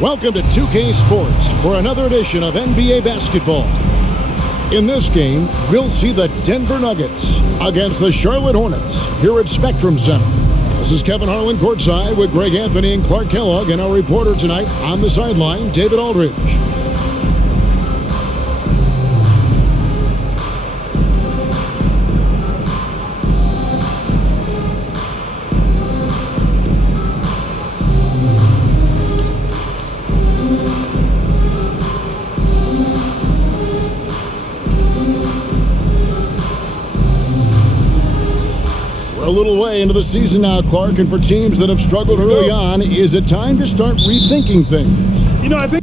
Welcome to 2K Sports for another edition of NBA basketball. In this game, we'll see the Denver Nuggets against the Charlotte Hornets here at Spectrum Center. This is Kevin Harlan courtside with Greg Anthony and Clark Kellogg, and our reporter tonight on the sideline, David Aldridge. A little way into the season now, Clark, and for teams that have struggled early on, is it time to start rethinking things? You know, I think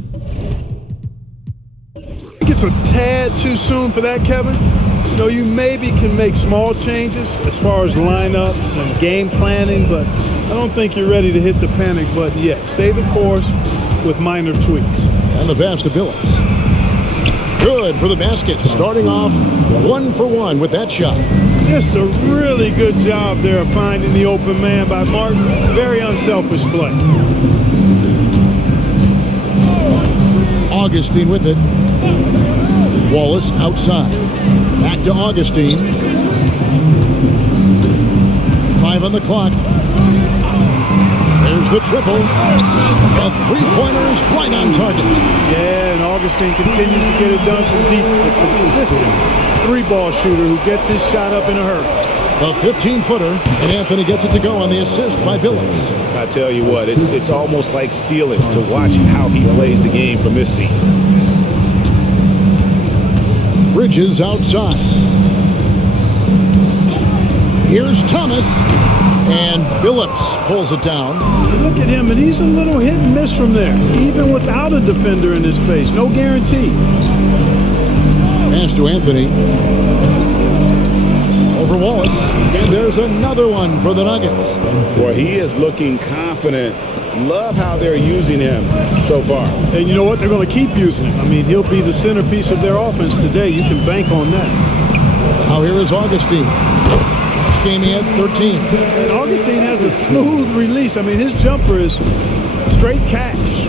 it's a tad too soon for that, Kevin. You know, you maybe can make small changes as far as lineups and game planning, but I don't think you're ready to hit the panic button yet. Stay the course with minor tweaks. And the pass to Billups. Good for the basket, starting off 1 for 1 with that shot. Just a really good job there of finding the open man by Martin. Very unselfish play. Augustine with it. Wallace outside. Back to Augustine. 5 on the clock. There's the triple. A three-pointer is right on target. Yeah, and Augustine continues to get it done from deep. A consistent three-ball shooter who gets his shot up in a hurry. A 15-footer, and Anthony gets it to go on the assist by Billups. I tell you what, it's almost like stealing to watch how he plays the game from this seat. Bridges outside. Here's Thomas, and Billups pulls it down. Look at him, and he's a little hit and miss from there, even without a defender in his face. No guarantee. Pass to Anthony. Over Wallace. And there's another one for the Nuggets. Boy, he is looking confident. Love how they're using him so far. And you know what? They're going to keep using him. I mean, he'll be the centerpiece of their offense today. You can bank on that. Now here is Augustine. This game he had 13. And Augustine has a smooth release. I mean, his jumper is straight cash.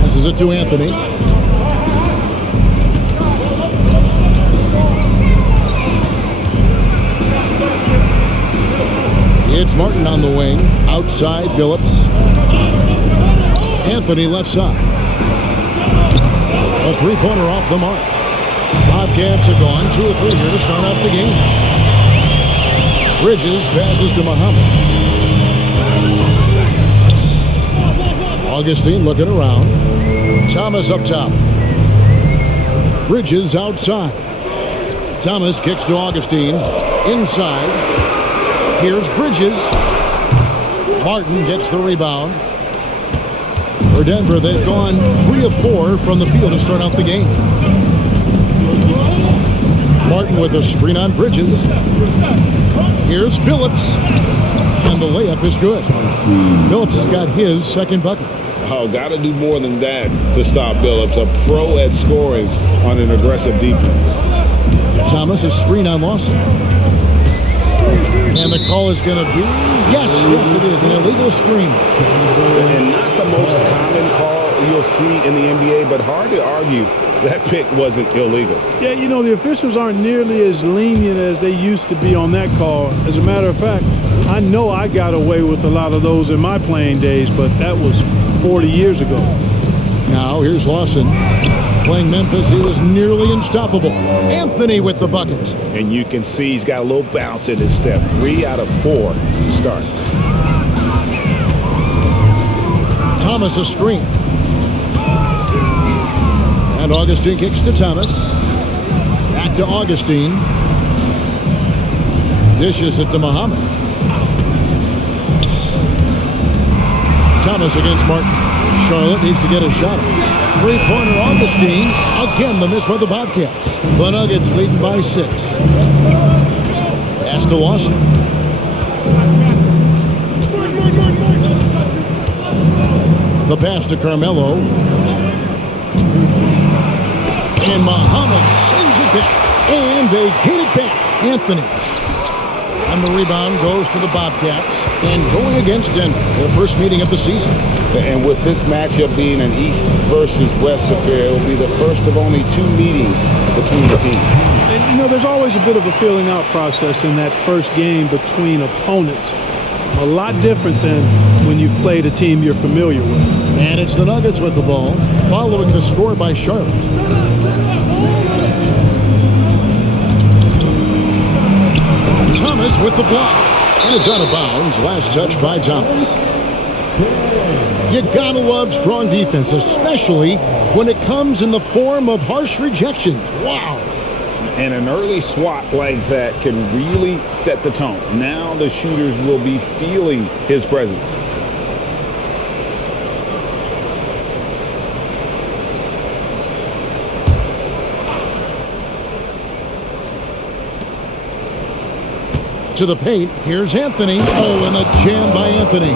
Passes it to Anthony. It's Martin on the wing. Outside, Billups. Anthony left side. A three-pointer off the mark. Bobcats have gone 2 of 3 here to start off the game. Bridges passes to Muhammad. Augustine looking around. Thomas up top. Bridges outside. Thomas kicks to Augustine. Inside. Here's Bridges. Martin gets the rebound. For Denver, they've gone 3 of 4 from the field to start out the game. Martin with a screen on Bridges. Here's Billups. And the layup is good. Billups has got his second bucket. Oh, got to do more than that to stop Billups. A pro at scoring on an aggressive defense. Thomas, a screen on Lawson. And the call is going to be, yes, it is, an illegal screen. And not the most common call you'll see in the NBA, but hard to argue that pick wasn't illegal. Yeah, you know, the officials aren't nearly as lenient as they used to be on that call. As a matter of fact, I know I got away with a lot of those in my playing days, but that was 40 years ago. Now here's Lawson. Playing Memphis, he was nearly unstoppable. Anthony with the bucket. And you can see he's got a little bounce in his step. 3 out of 4 to start. Thomas a screen. And Augustine kicks to Thomas. Back to Augustine. Dishes it to Muhammad. Thomas against Martin. Charlotte needs to get a shot. Three-pointer Augustine. Again, the miss by the Bobcats. The Nuggets leading by 6. Pass to Lawson. The pass to Carmelo. And Muhammad sends it back. And they get it back. Anthony. And the rebound goes to the Bobcats. And going against Denver, their first meeting of the season. And with this matchup being an East versus West affair, it will be the first of only 2 meetings between the teams. And, you know, there's always a bit of a filling out process in that first game between opponents. A lot different than when you've played a team you're familiar with. And it's the Nuggets with the ball, following the score by Charlotte. Thomas with the block. And it's out of bounds. Last touch by Thomas. You gotta love strong defense, especially when it comes in the form of harsh rejections. Wow. And an early swat like that can really set the tone. Now the shooters will be feeling his presence. To the paint, here's Anthony. Oh, and a jam by Anthony.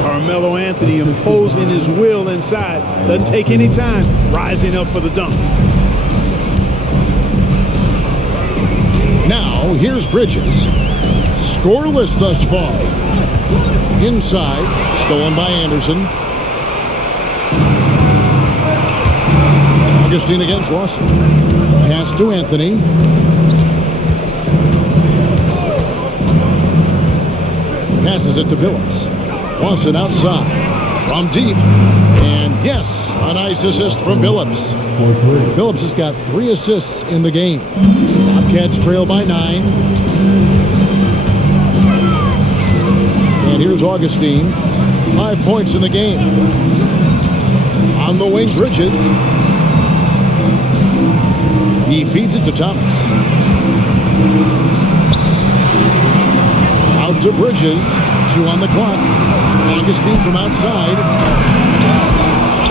Carmelo Anthony imposing his will inside. Doesn't take any time, rising up for the dunk. Now, here's Bridges. Scoreless thus far. Inside, stolen by Anderson. Augustine against Lawson. Pass to Anthony. Passes it to Billups. Lawson outside. From deep. And yes, a nice assist from Billups. Billups has got 3 assists in the game. Bobcats trail by 9. And here's Augustine. 5 points in the game. On the wing, Bridges. He feeds it to Thomas. Out to Bridges. 2 on the clock. Augustine from outside.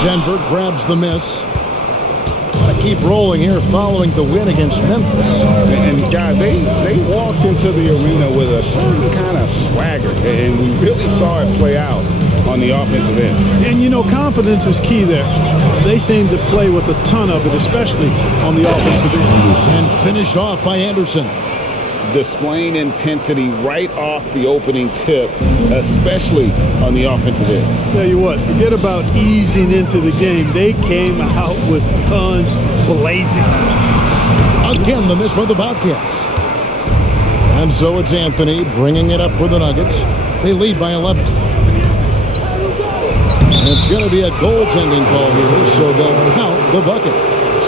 Denver grabs the miss. Got to keep rolling here following the win against Memphis. And guys, they walked into the arena with a certain kind of swagger, and we really saw it play out on the offensive end. And you know, confidence is key there. They seem to play with a ton of it, especially on the offensive end. And finished off by Anderson. Displaying intensity right off the opening tip, especially on the offensive end. Tell you what, forget about easing into the game. They came out with guns blazing. Again, the miss by the Bobcats. And so it's Anthony bringing it up for the Nuggets. They lead by 11. And it's going to be a goaltending call here, so they'll count the bucket.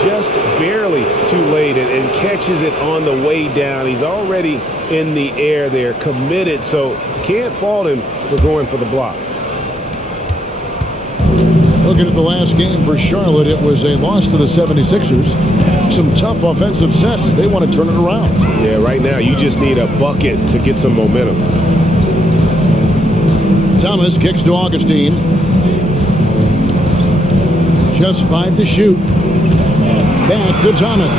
Just barely too late and catches it on the way down. He's already in the air there, committed, so can't fault him for going for the block. Looking at the last game for Charlotte, it was a loss to the 76ers. Some tough offensive sets. They want to turn it around. Yeah, right now you just need a bucket to get some momentum. Thomas kicks to Augustine. Just 5 to shoot. Back to Thomas.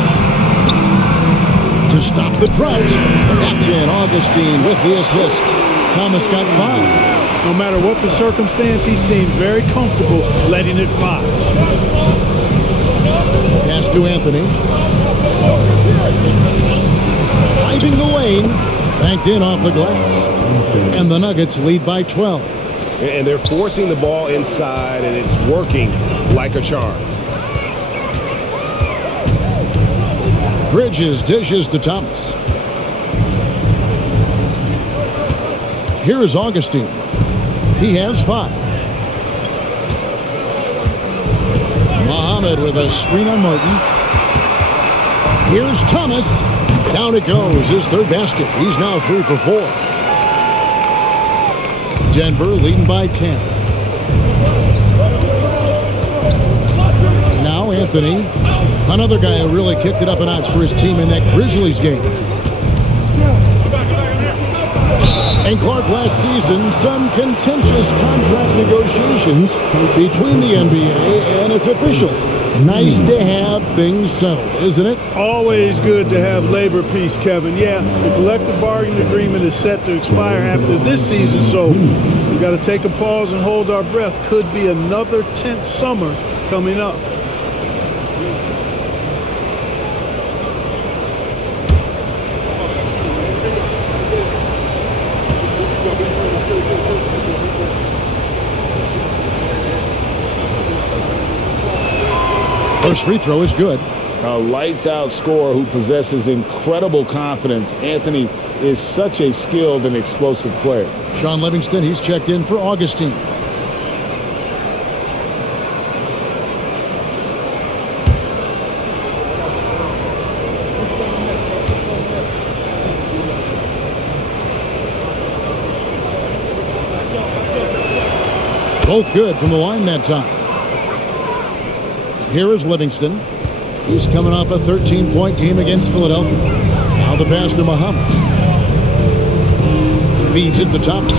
To stop the drought. That's in. Augustine with the assist. Thomas got 5. No matter what the circumstance, he seemed very comfortable letting it fly. Pass to Anthony. Driving the lane. Banked in off the glass. And the Nuggets lead by 12. And they're forcing the ball inside, and it's working like a charm. Bridges dishes to Thomas. Here is Augustine. He has 5. Muhammad with a screen on Martin. Here's Thomas. Down it goes. His 3rd basket. He's now 3 for 4. Denver leading by 10. Now Anthony. Another guy who really kicked it up a notch for his team in that Grizzlies game. And Clark, last season, some contentious contract negotiations between the NBA and And it's official. Nice to have things settled, isn't it? Always good to have labor peace, Kevin. Yeah, the collective bargaining agreement is set to expire after this season, so we got to take a pause and hold our breath. Could be another tense summer coming up. First free throw is good. A lights-out scorer who possesses incredible confidence. Anthony is such a skilled and explosive player. Sean Livingston, he's checked in for Augustine. Both good from the line that time. Here is Livingston. He's coming off a 13-point game against Philadelphia. Now the pass to Muhammad. Feeds it to Thomas.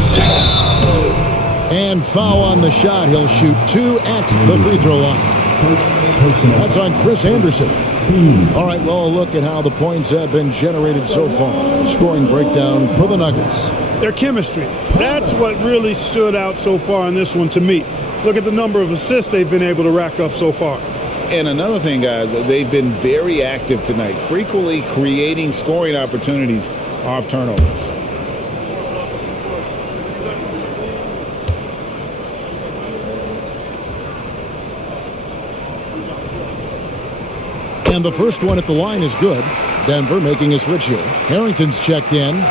And foul on the shot. He'll shoot 2 at the free throw line. That's on Chris Anderson. All right, well, look at how the points have been generated so far. Scoring breakdown for the Nuggets. Their chemistry. That's what really stood out so far in this one to me. Look at the number of assists they've been able to rack up so far. And another thing, guys, they've been very active tonight, frequently creating scoring opportunities off turnovers. And the first one at the line is good. Denver making a switch here. Harrington's checked in.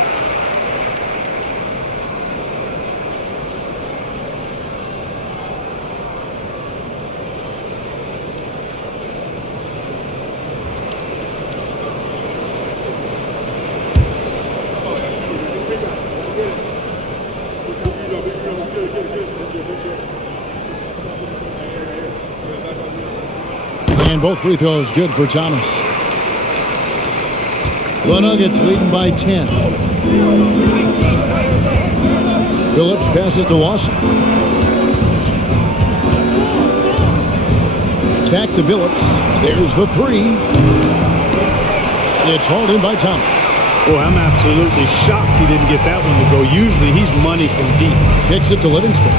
And both free throws good for Thomas. The Nuggets leading by 10. Phillips passes to Lawson. Back to Phillips. There's the 3. It's hauled in by Thomas. Boy, I'm absolutely shocked he didn't get that one to go. Usually he's money from deep. Kicks it to Livingston.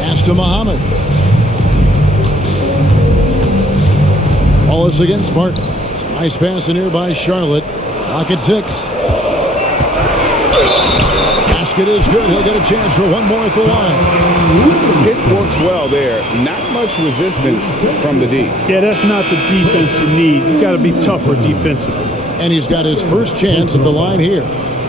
Pass to Muhammad. Wallace against Martin. Nice pass in here by Charlotte. Clock at 6. Basket is good. He'll get a chance for one more at the line. It works well there. Not much resistance from the D. Yeah, that's not the defense you need. You've got to be tougher defensively. And he's got his first chance at the line here.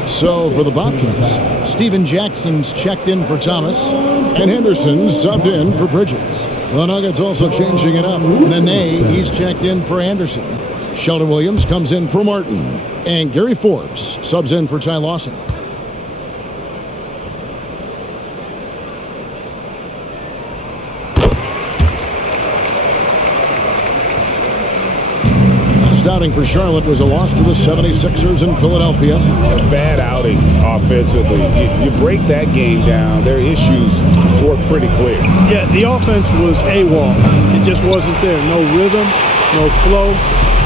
So for the Bobcats, Steven Jackson's checked in for Thomas, and Henderson subbed in for Bridges. The Nuggets also changing it up. Nene, he's checked in for Anderson. Sheldon Williams comes in for Martin. And Gary Forbes subs in for Ty Lawson. Last outing for Charlotte was a loss to the 76ers in Philadelphia. A bad outing offensively. You break that game down, their issues were pretty clear. Yeah, the offense was AWOL. It just wasn't there. No rhythm, no flow,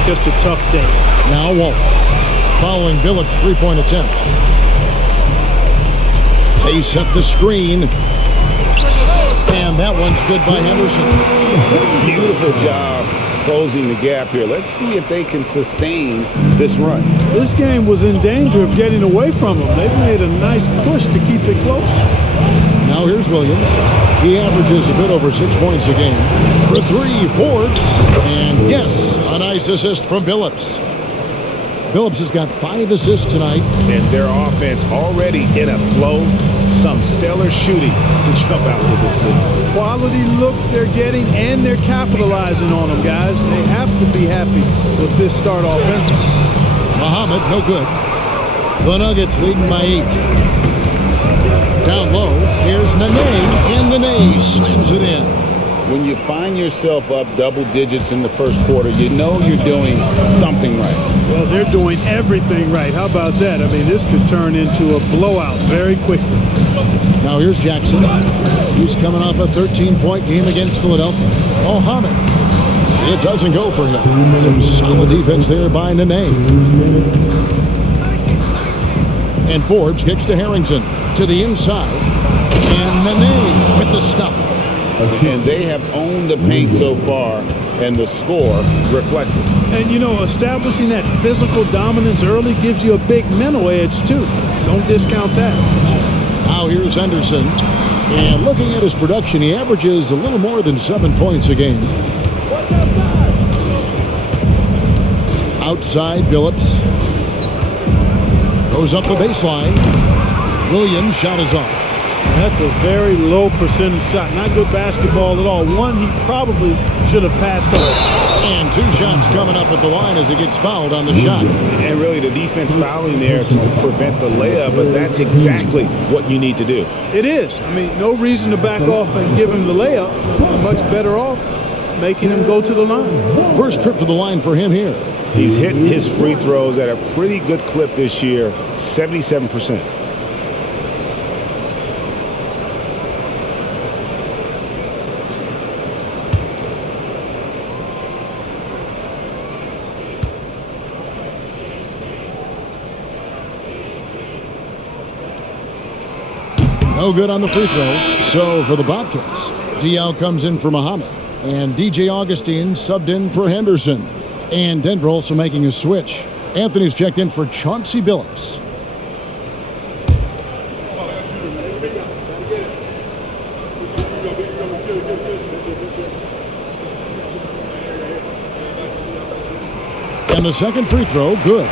just a tough day. Now Wallace, following Billups' three-point attempt. They set the screen. And that one's good by Henderson. Beautiful job closing the gap here. Let's see if they can sustain this run. This game was in danger of getting away from them. They've made a nice push to keep it close. Now here's Williams. He averages a bit over 6 points a game. For 3, Forbes. And yes, a nice assist from Billups. Billups has got 5 assists tonight. And their offense already in a flow. Some stellar shooting to jump out to this league. Quality looks they're getting, and they're capitalizing on them, guys. They have to be happy with this start offensively. Muhammad, no good. The Nuggets leading by 8. Down low, here's Nene, and Nene slams it in. When you find yourself up double digits in the first quarter, you know you're doing something right. Well, they're doing everything right. How about that? I mean, this could turn into a blowout very quickly. Now here's Jackson. He's coming off a 13-point game against Philadelphia. Mohammed. It doesn't go for him. Some solid defense there by Nene. And Forbes kicks to Harrington. To the inside. And Nene with the stuff. And they have owned the paint so far, and the score reflects it. And, you know, establishing that physical dominance early gives you a big mental edge, too. Don't discount that. Now here's Henderson. And looking at his production, he averages a little more than 7 points a game. Watch outside. Outside, Billups. Goes up the baseline. Williams' shot is off. That's a very low percentage shot. Not good basketball at all. One he probably should have passed on. And 2 shots coming up at the line as he gets fouled on the shot. And really the defense fouling there to prevent the layup, but that's exactly what you need to do. It is. I mean, no reason to back off and give him the layup. Much better off making him go to the line. First trip to the line for him here. He's hit his free throws at a pretty good clip this year, 77%. No good on the free throw. So for the Bobcats, DL comes in for Muhammad. And DJ Augustine subbed in for Henderson. And Denver also making a switch. Anthony's checked in for Chauncey Billups. And the second free throw, good.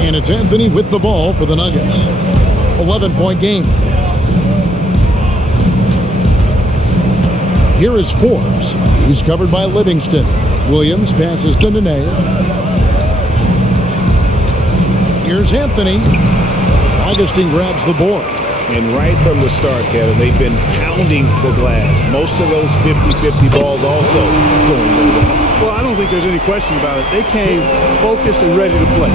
And it's Anthony with the ball for the Nuggets. 11-point game. Here is Forbes. He's covered by Livingston. Williams passes to Nene. Here's Anthony. Augustine grabs the board. And right from the start, Kevin, they've been pounding the glass. Most of those 50-50 balls also going their way. Well, I don't think there's any question about it. They came focused and ready to play.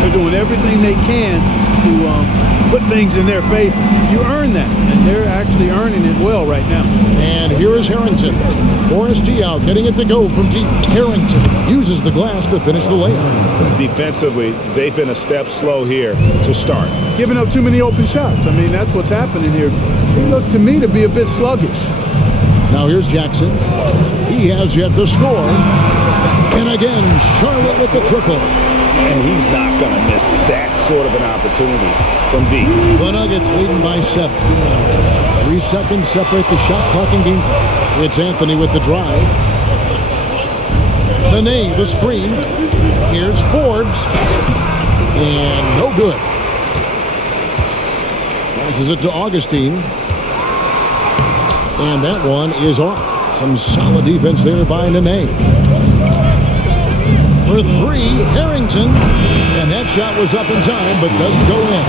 They're doing everything they can to put things in their favor. You earn that, and they're actually earning it well right now. And here is Harrington. Boris Diaw getting it to go from deep. Harrington uses the glass to finish the layup. Defensively, they've been a step slow here to start. Giving up too many open shots. I mean, that's what's happening here. They look to me to be a bit sluggish. Now here's Jackson. He has yet to score. And again, Charlotte with the triple. And he's not going to miss that sort of an opportunity from deep. The Nuggets leading by 7. 3 seconds separate the shot clock and game. It's Anthony with the drive. Nene, the screen. Here's Forbes. And no good. Passes it to Augustine. And that one is off. Some solid defense there by Nene. For 3, Harrington. And that shot was up in time, but doesn't go in.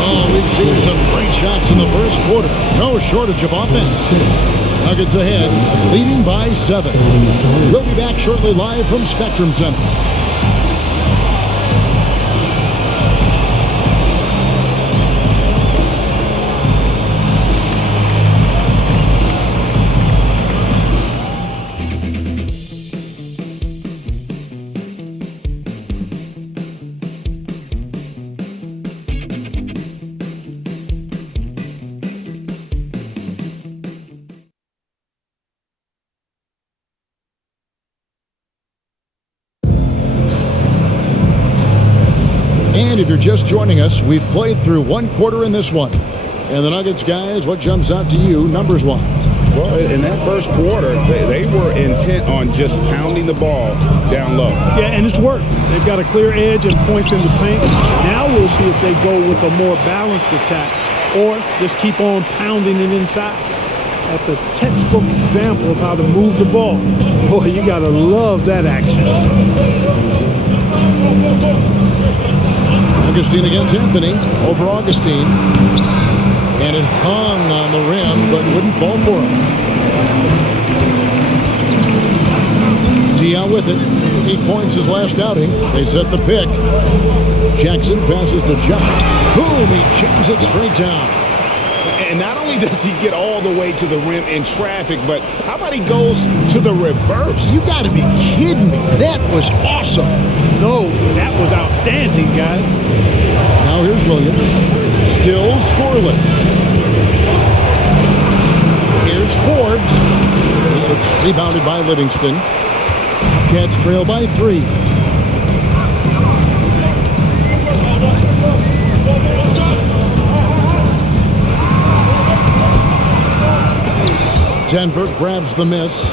Oh, we've seen some great shots in the first quarter. No shortage of offense. Nuggets ahead, leading by 7. We'll be back shortly live from Spectrum Center. And if you're just joining us, we've played through 1 quarter in this one. And the Nuggets, guys, what jumps out to you numbers-wise? Well, in that first quarter, they were intent on just pounding the ball down low. Yeah, and it's worked. They've got a clear edge and points in the paint. Now we'll see if they go with a more balanced attack or just keep on pounding it inside. That's a textbook example of how to move the ball. Boy, you got to love that action. Augustine against Anthony over Augustine. And it hung on the rim, but wouldn't fall for him. Diaw with it. 8 points his last outing. They set the pick. Jackson passes to Jack. Boom, he jams it straight down. And not only does he get all the way to the rim in traffic, but how about he goes to the reverse? You got to be kidding me. That was awesome. No, that was outstanding, guys. Now here's Williams. Still scoreless. Here's Forbes. It's rebounded by Livingston. Cats trail by 3. Denver grabs the miss.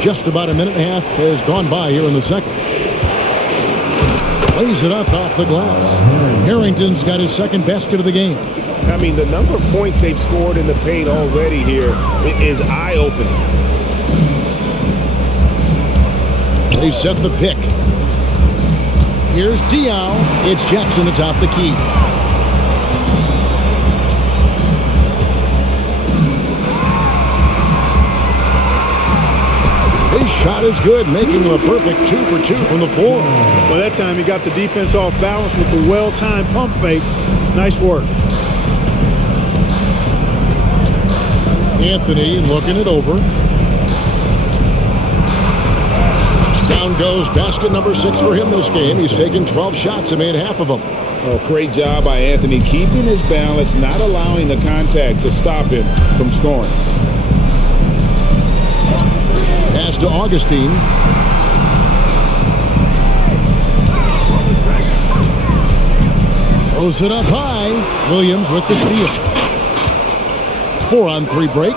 Just about a minute and a half has gone by here in the second. Lays it up off the glass. Harrington's got his second basket of the game. I mean, the number of points they've scored in the paint already here is eye-opening. They set the pick. Here's Diaw. It's Jackson atop the key. His shot is good, making him a perfect 2 for 2 from the floor. Well, that time he got the defense off balance with the well-timed pump fake. Nice work. Anthony looking it over. Down goes basket number 6 for him this game. He's taken 12 shots and made half of them. Oh, great job by Anthony, keeping his balance, not allowing the contact to stop him from scoring. Pass to Augustine. Throws it up high. Williams with the steal. 4-on-3 break.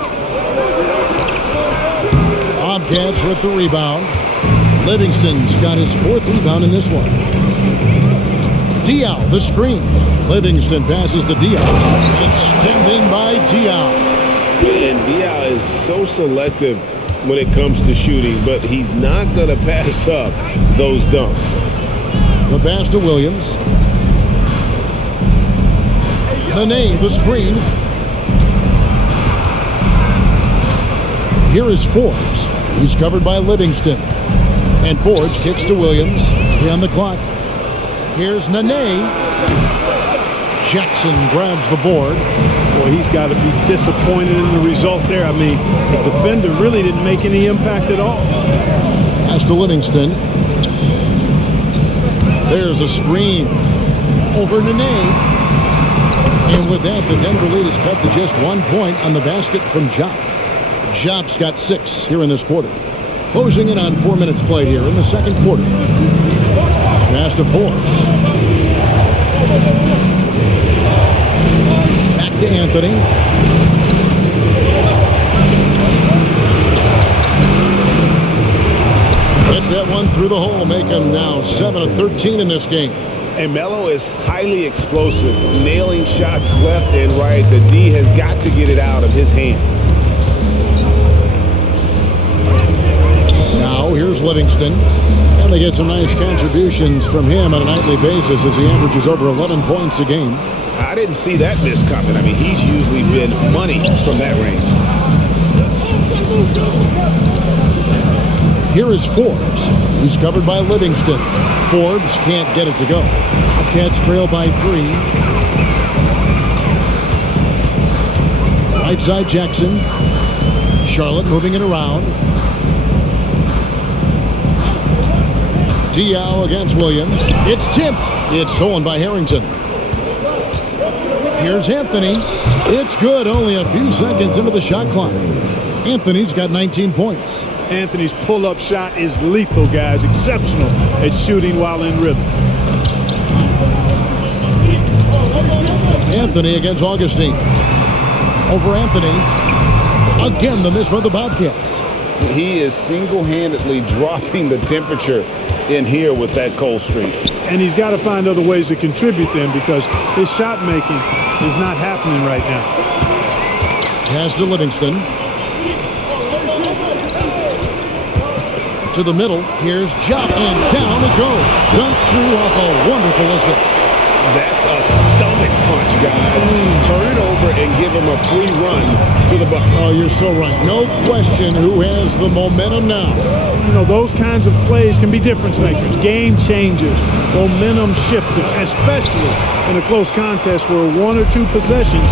Bobcats with the rebound. Livingston's got his 4th rebound in this one. Diaw, the screen. Livingston passes to Diaw. It's stemmed in by Diaw. And Diaw is so selective when it comes to shooting, but he's not going to pass up those dunks. The pass to Williams. Nene, the screen. Here is Forbes. He's covered by Livingston. And Forbes kicks to Williams. 3 on the clock. Here's Nene. Jackson grabs the board. Boy, he's got to be disappointed in the result there. I mean, the defender really didn't make any impact at all. Pass to Livingston. There's a screen over Nene. And with that, the Denver lead is cut to just 1 point on the basket from Jop. Jop's got 6 here in this quarter. Closing in on 4 minutes played here in the second quarter. Pass to Forbes. Back to Anthony. Gets that one through the hole, make him now 7 of 13 in this game. And Melo is highly explosive, nailing shots left and right. The D has got to get it out of his hands. Now here's Livingston. And they get some nice contributions from him on a nightly basis as he averages over 11 points a game. I didn't see that miss coming. I mean, he's usually been money from that range. Here is Forbes. He's covered by Livingston. Forbes can't get it to go. Cats trail by 3. Right side Jackson. Charlotte moving it around. Diaw against Williams. It's tipped. It's stolen by Harrington. Here's Anthony. It's good. Only a few seconds into the shot clock. Anthony's got 19 points. Anthony's pull-up shot is lethal, guys. Exceptional at shooting while in rhythm. Anthony against Augustine. Over Anthony. Again, the miss by the Bobcats. He is single-handedly dropping the temperature in here with that cold streak. And he's got to find other ways to contribute them because his shot making is not happening right now. Pass to Livingston. To the middle. Here's Jop, and down it goes. Dunk through off a wonderful assist. That's a stomach punch, guys. Turn it over and give him a free run to for the bucket. Oh, you're so right. No question who has the momentum now. You know, those kinds of plays can be difference makers, game changers, momentum shifters, especially in a close contest where 1 or 2 possessions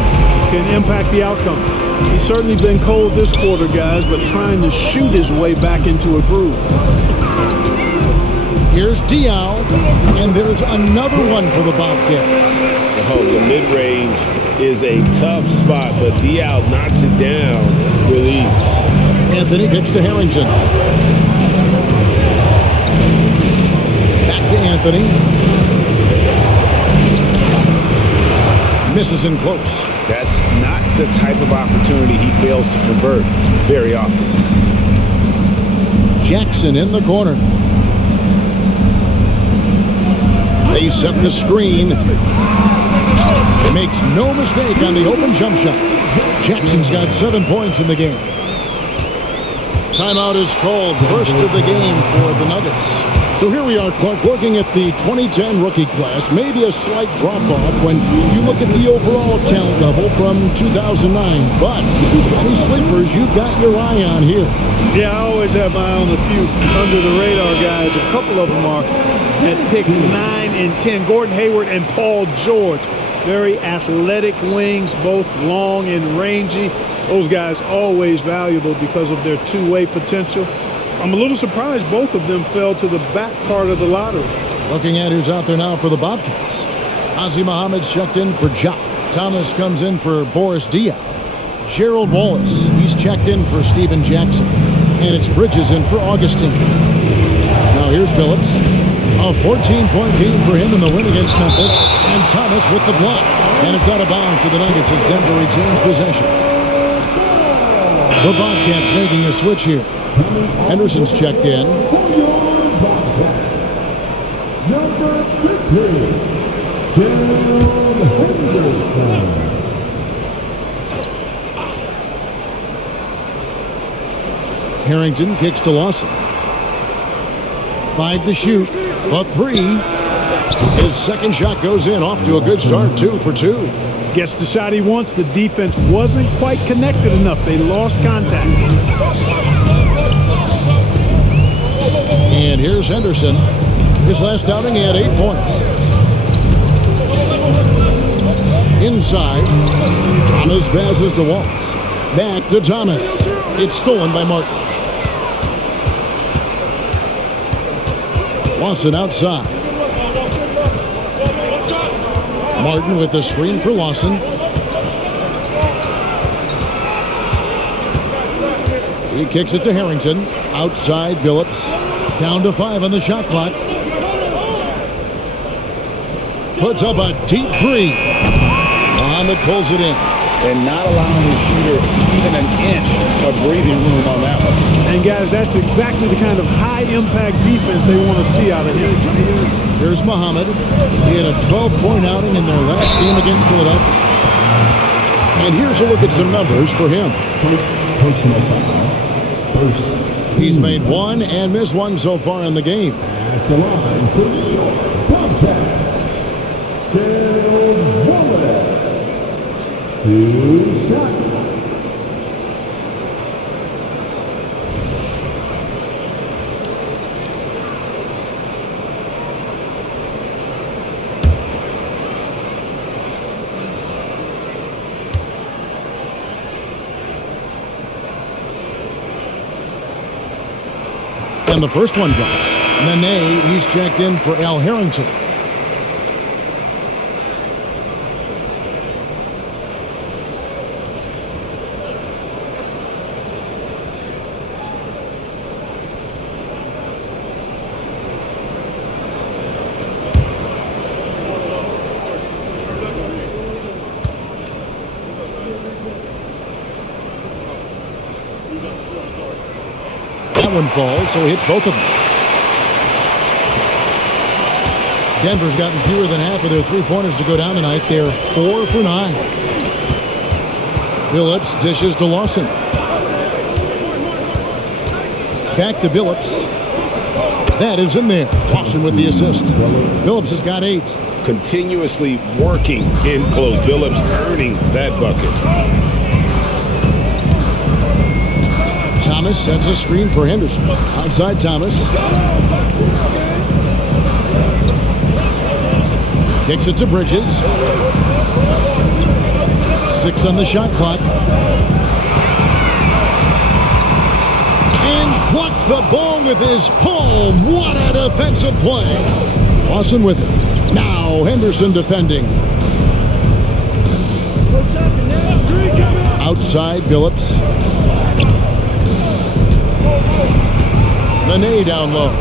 can impact the outcome. He's certainly been cold this quarter, guys, but trying to shoot his way back into a groove. Here's Dial, and there's another one for the Bobcats. Oh, the mid-range is a tough spot, but Dial knocks it down with ease. Anthony kicks to Harrington. Back to Anthony. Misses in close. That's not the type of opportunity he fails to convert very often. Jackson in the corner. They set the screen. Makes no mistake on the open jump shot. Jackson's got 7 points in the game. Timeout is called. First of the game for the Nuggets. So here we are, Clark, looking at the 2010 rookie class. Maybe a slight drop-off when you look at the overall talent level from 2009. But any sleepers you've got your eye on here? Yeah, I always have my eye on a few under-the-radar guys. A couple of them are at picks 9 and 10. Gordon Hayward and Paul George. Very athletic wings, both long and rangy. Those guys always valuable because of their two-way potential. I'm a little surprised both of them fell to the back part of the lottery. Looking at who's out there now for the Bobcats. Ozzie Muhammad's checked in for Jock. Thomas comes in for Boris Diaw. Gerald Wallace, he's checked in for Steven Jackson. And it's Bridges in for Augustine. Now here's Billups. A 14-point game for him in the win against Memphis. And Thomas with the block. And it's out of bounds to the Nuggets as Denver retains possession. The Bobcats making a switch here. Henderson's checked in. Number 50, Henderson. Harrington kicks to Lawson. 5 to shoot, but 3. His second shot goes in, off to a good start, 2 for 2. Gets the shot he wants. The defense wasn't quite connected enough. They lost contact. And here's Henderson. His last outing, he had 8 points. Inside, Thomas passes to Waltz. Back to Thomas. It's stolen by Martin. Lawson outside. Martin with the screen for Lawson. He kicks it to Harrington. Outside, Billups. Down to 5 on the shot clock. Puts up a deep 3. Muhammad pulls it in. And not allowing the shooter even an inch of breathing room on that one. And guys, that's exactly the kind of high-impact defense they want to see out of him. Here's Muhammad. He had a 12-point outing in their last game against Philadelphia. And here's a look at some numbers for him. He's made 1 and missed 1 so far in the game. At the line for New York Bobcats, Gerald Wallace. 2 shots. And the first one drops. Nene, he's checked in for Al Harrington. That one falls, so he hits both of them. Denver's gotten fewer than half of their three-pointers to go down tonight. They're 4 for 9. Billups dishes to Lawson. Back to Billups. That is in there. Lawson with the assist. Billups has got 8. Continuously working in close. Billups earning that bucket. Thomas sets a screen for Henderson. Outside Thomas. Kicks it to Bridges. 6 on the shot clock. And blocked the ball with his palm. What a defensive play. Lawson with it. Now Henderson defending. Outside Billups. Nene down low.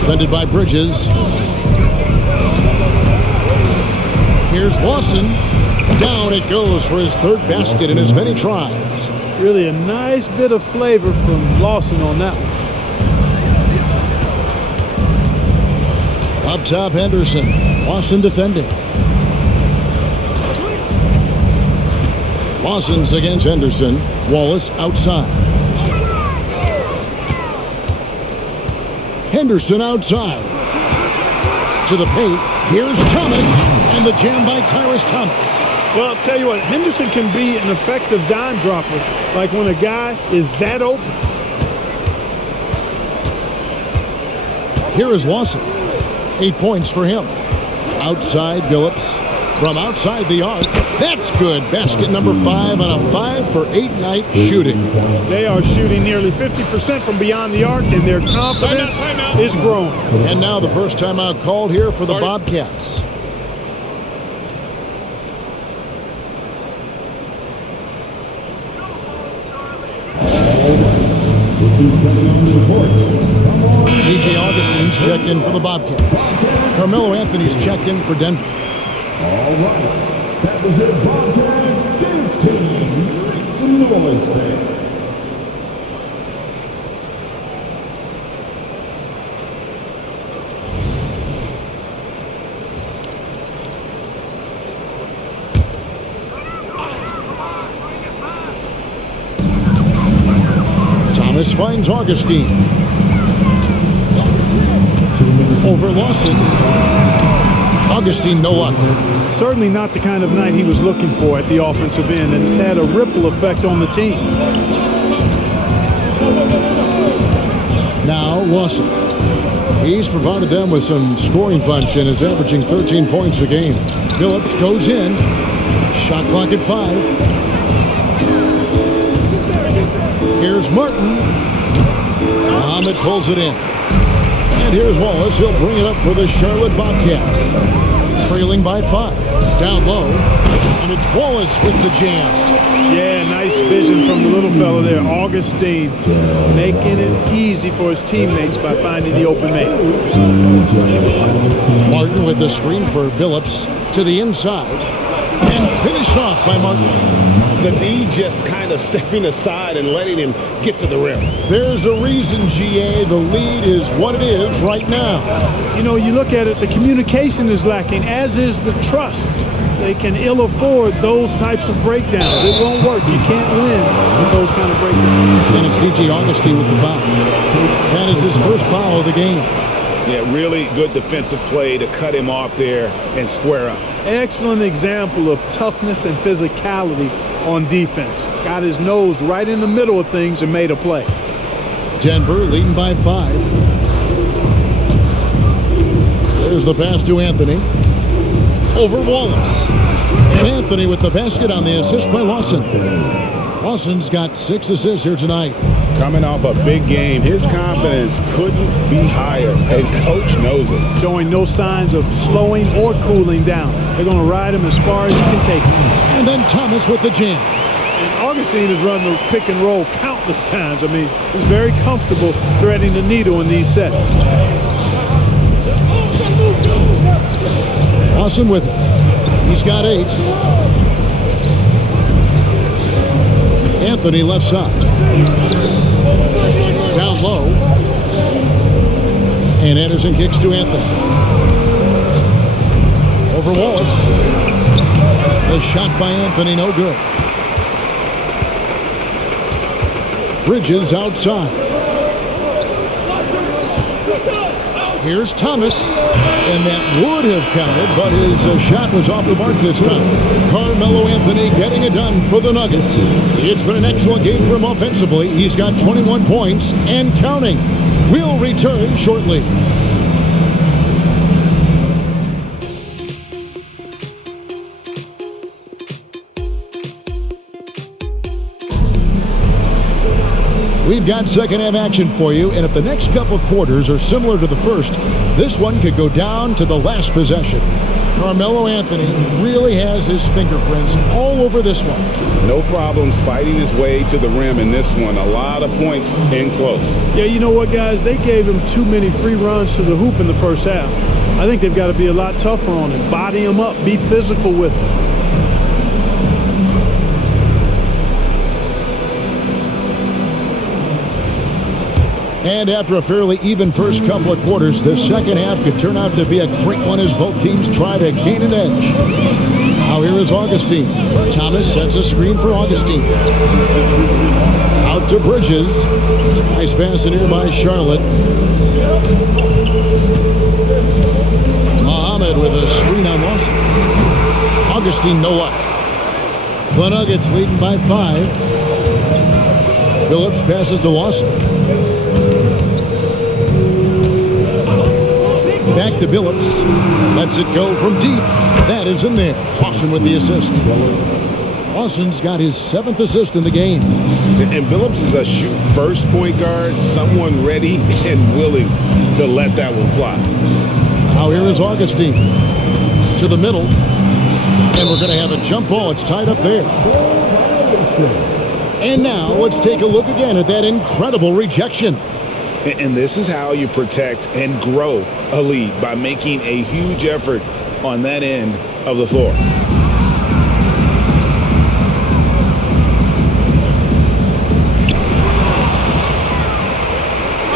Defended by Bridges. Here's Lawson. Down it goes for his third basket in as many tries. Really a nice bit of flavor from Lawson on that one. Up top, Henderson. Lawson defending. Lawson's against Henderson. Wallace outside. Henderson outside. To the paint. Here's Thomas. And the jam by Tyrus Thomas. Well, I'll tell you what, Henderson can be an effective dime dropper. Like when a guy is that open. Here is Lawson. 8 points for him. Outside Billups. From outside the arc. That's good. Basket number 5 on a 5 for 8 night shooting. They are shooting nearly 50% from beyond the arc, and their confidence is growing. And now the first timeout called here for the Bobcats. DJ Augustine's checked in for the Bobcats. Carmelo Anthony's checked in for Denver. All right, that was it, Bobcats dance team. Make some noise there. Thomas finds Augustine. Over Lawson. Augustine, no luck. Certainly not the kind of night he was looking for at the offensive end, and it's had a ripple effect on the team. Now Lawson. He's provided them with some scoring punch and is averaging 13 points a game. Billups goes in. Shot clock at 5. Here's Martin. Muhammad pulls it in. And here's Wallace. He'll bring it up for the Charlotte Bobcats. Trailing by 5. Down low. And it's Wallace with the jam. Yeah, nice vision from the little fella there, Augustine, making it easy for his teammates by finding the open man. Martin with the screen for Billups to the inside. And finished off by Martin. The D just kind of stepping aside and letting him get to the rim. There's a reason, GA. The lead is what it is right now. You know, you look at it, the communication is lacking, as is the trust. They can ill afford those types of breakdowns. It won't work. You can't win with those kind of breakdowns. And it's DJ Augustine with the foul. That is his first foul of the game. Yeah, really good defensive play to cut him off there and square up. Excellent example of toughness and physicality on defense. Got his nose right in the middle of things and made a play. Denver leading by 5. There's the pass to Anthony. Over Wallace. And Anthony with the basket on the assist by Lawson. Lawson's got 6 assists here tonight. Coming off a big game, his confidence couldn't be higher, and Coach knows it. Showing no signs of slowing or cooling down. They're going to ride him as far as you can take him. And then Thomas with the jam. And Augustine has run the pick and roll countless times. I mean, he's very comfortable threading the needle in these sets. Lawson with it. He's got 8. Anthony left side. Down low. And Anderson kicks to Anthony. Over Wallace. The shot by Anthony, no good. Bridges outside. Here's Thomas, and that would have counted, but his shot was off the mark this time. Carmelo Anthony getting it done for the Nuggets. It's been an excellent game for him offensively. He's got 21 points and counting. We'll return shortly. We've got second half action for you, and if the next couple quarters are similar to the first, this one could go down to the last possession. Carmelo Anthony really has his fingerprints all over this one. No problems fighting his way to the rim in this one. A lot of points in close. Yeah, you know what, guys? They gave him too many free runs to the hoop in the first half. I think they've got to be a lot tougher on him. Body him up. Be physical with him. And after a fairly even first couple of quarters, the second half could turn out to be a great one as both teams try to gain an edge. Now here is Augustine. Thomas sets a screen for Augustine. Out to Bridges. Nice pass in here by Charlotte. Muhammad with a screen on Lawson. Augustine, no luck. The Nuggets leading by 5. Phillips passes to Lawson. Back to Billups. Lets it go from deep. That is in there. Lawson with the assist. Lawson's got his 7th assist in the game. And Billups is a shoot-first point guard, someone ready and willing to let that one fly. Now here is Augustine. To the middle. And we're going to have a jump ball. It's tied up there. And now let's take a look again at that incredible rejection. And this is how you protect and grow a lead, by making a huge effort on that end of the floor.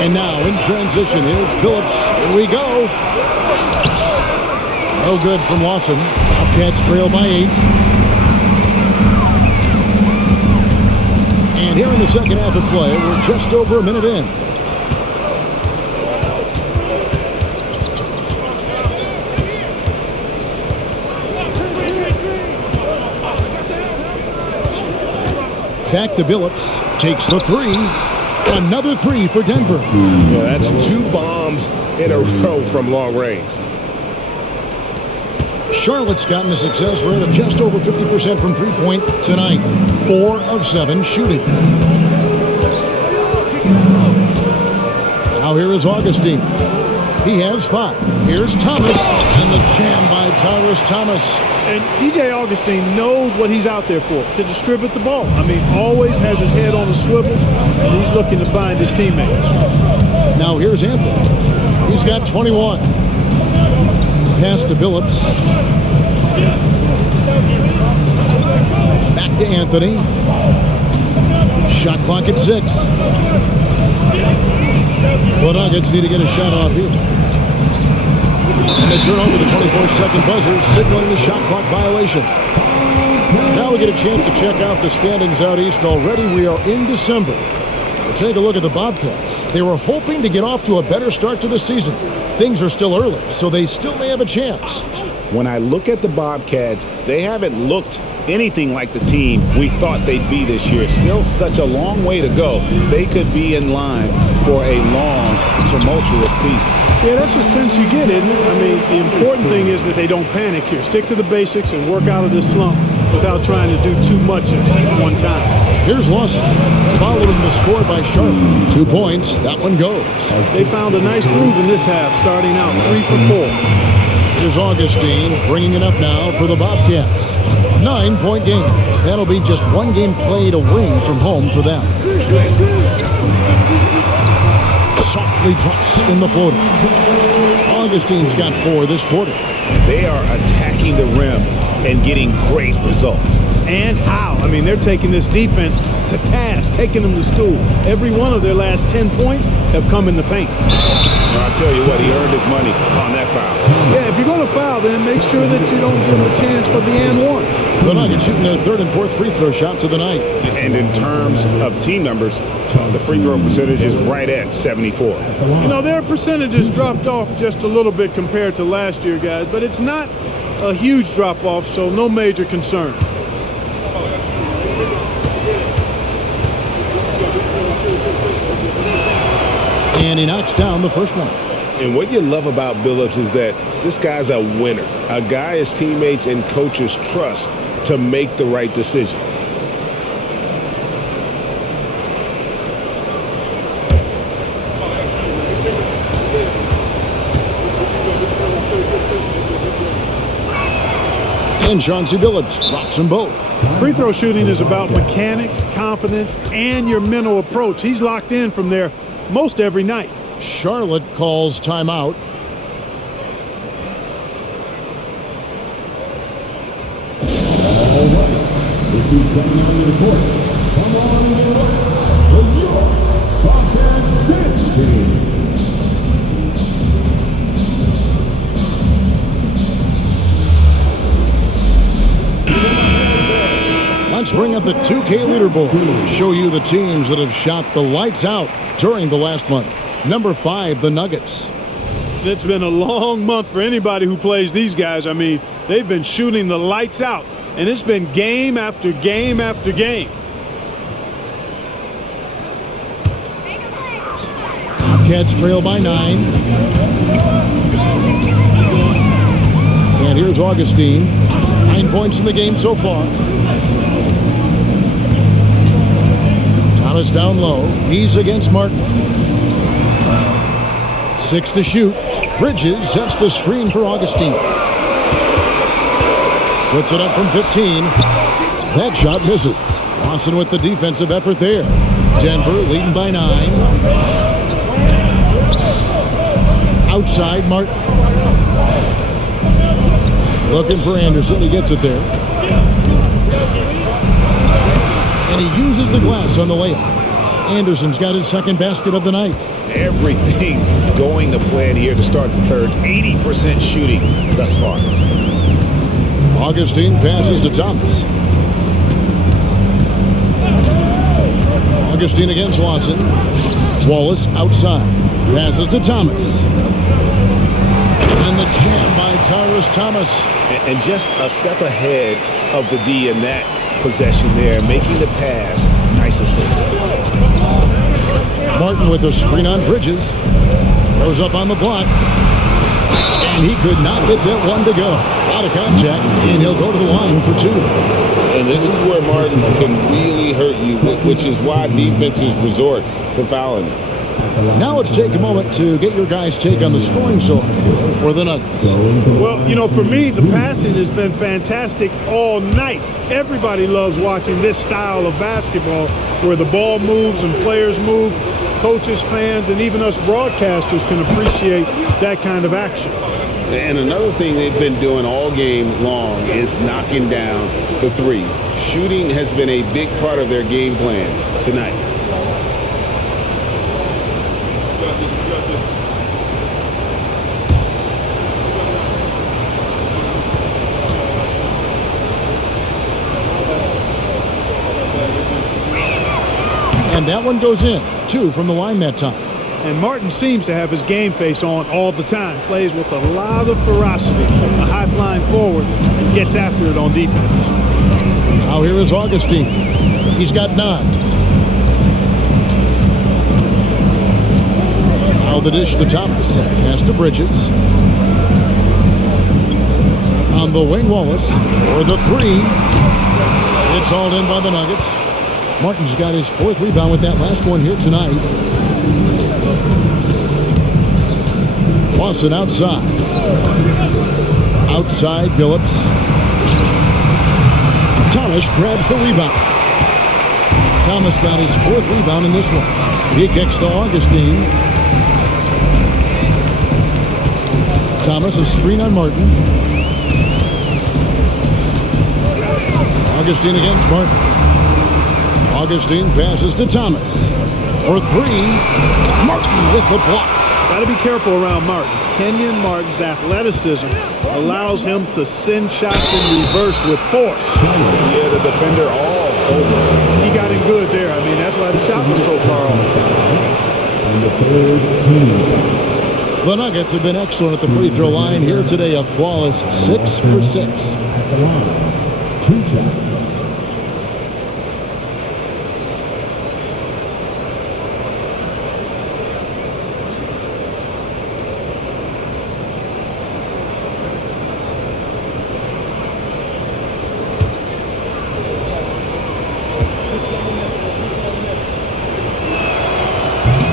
And now in transition, here's Phillips. Here we go. No good from Lawson. Bobcats trail by 8. And here in the second half of play, we're just over a minute in. Back to Billups. Takes the 3. Another 3 for Denver. Yeah, that's 2 bombs in a row from long range. Charlotte's gotten a success rate of just over 50% from three-point tonight. 4 of 7 shooting. Now here is Augustine. He has 5. Here's Thomas, and the jam by Tyrus Thomas. And DJ Augustine knows what he's out there for, to distribute the ball. I mean, always has his head on a swivel, and he's looking to find his teammates. Now here's Anthony. He's got 21. Pass to Billups. Back to Anthony. Shot clock at 6. The Nuggets need to get a shot off here. And they turn over the 24-second buzzer, signaling the shot clock violation. Now we get a chance to check out the standings out east. Already we are in December. We'll take a look at the Bobcats. They were hoping to get off to a better start to the season. Things are still early, so they still may have a chance. When I look at the Bobcats, they haven't looked anything like the team we thought they'd be this year. Still such a long way to go. They could be in line for a long, tumultuous season. Yeah, that's the sense you get, isn't it? I mean, the important thing is that they don't panic here. Stick to the basics and work out of this slump without trying to do too much at one time. Here's Lawson, following the score by Charlotte. 2 points, that one goes. They found a nice groove in this half, starting out 3 for 4. Here's Augustine, bringing it up now for the Bobcats. 9-point game. That'll be just 1 game played away from home for them. Softly drops in the floater. Augustine's got 4 this quarter. They are attacking the rim and getting great results. And how? I mean, they're taking this defense to task, taking them to school. Every one of their last 10 points have come in the paint. Well, I'll tell you what, he earned his money on that foul. Yeah, if you're going to foul, then make sure that you don't give him a chance for the and one. The Nuggets shooting their third and fourth free throw shots of the night. And in terms of team numbers, the free throw percentage is right at 74. You know, their percentages dropped off just a little bit compared to last year, guys, but it's not a huge drop-off, so no major concern. And he knocks down the first one. And what you love about Billups is that this guy's a winner, a guy his teammates and coaches trust to make the right decision. And Chauncey Billups drops them both. Free throw shooting is about mechanics, confidence, and your mental approach. He's locked in from there most every night. Charlotte calls timeout. All right. This is coming on the court. Come on, the York Bobcats dance team. Let's bring up the 2K leaderboard to show you the teams that have shot the lights out during the last month. Number 5, the Nuggets. It's been a long month for anybody who plays these guys. I mean, they've been shooting the lights out, and it's been game after game after game. Bobcats trail by 9. And here's Augustine. 9 points in the game so far. Thomas down low. He's against Martin. 6 to shoot. Bridges sets the screen for Augustine. Puts it up from 15. That shot misses. Lawson with the defensive effort there. Denver leading by 9. Outside, Martin. Looking for Anderson. He gets it there. And he uses the glass on the layup. Anderson's got his second basket of the night. Everything going to plan here to start the third. 80% shooting thus far. Augustine passes to Thomas. Augustine against Lawson. Wallace outside. Passes to Thomas. And the jam by Tyrus Thomas. And just a step ahead of the D in that possession there, making the pass. Nice assist. Martin with a screen on Bridges. Goes up on the block. And he could not get that one to go. Out of contact, and he'll go to the line for 2. And this is where Martin can really hurt you, which is why defenses resort to fouling. Now let's take a moment to get your guys' take on the scoring so far for the Nuggets. Well, you know, for me, the passing has been fantastic all night. Everybody loves watching this style of basketball where the ball moves and players move. Coaches, fans, and even us broadcasters can appreciate that kind of action. And another thing they've been doing all game long is knocking down the 3. Shooting has been a big part of their game plan tonight. And that one goes in. 2 from the line that time. And Martin seems to have his game face on all the time. Plays with a lot of ferocity. A high-flying forward and gets after it on defense. Now here is Augustine. He's got 9. Now the dish to Thomas. Pass to Bridges. On the wing, Wallace for the 3. It's hauled in by the Nuggets. Martin's got his 4th rebound with that last one here tonight. Lawson outside. Outside, Billups. Thomas grabs the rebound. Thomas got his 4th rebound in this one. He kicks to Augustine. Thomas, a screen on Martin. Augustine against Martin. Augustine passes to Thomas. For 3, Martin with the block. Got to be careful around Martin. Kenyon Martin's athleticism allows him to send shots in reverse with force. Yeah, the defender all over. He got him good there. I mean, that's why the shot was so far off. And the third team. The Nuggets have been excellent at the free throw line here today, a flawless 6 for 6. At the line, 2 shots.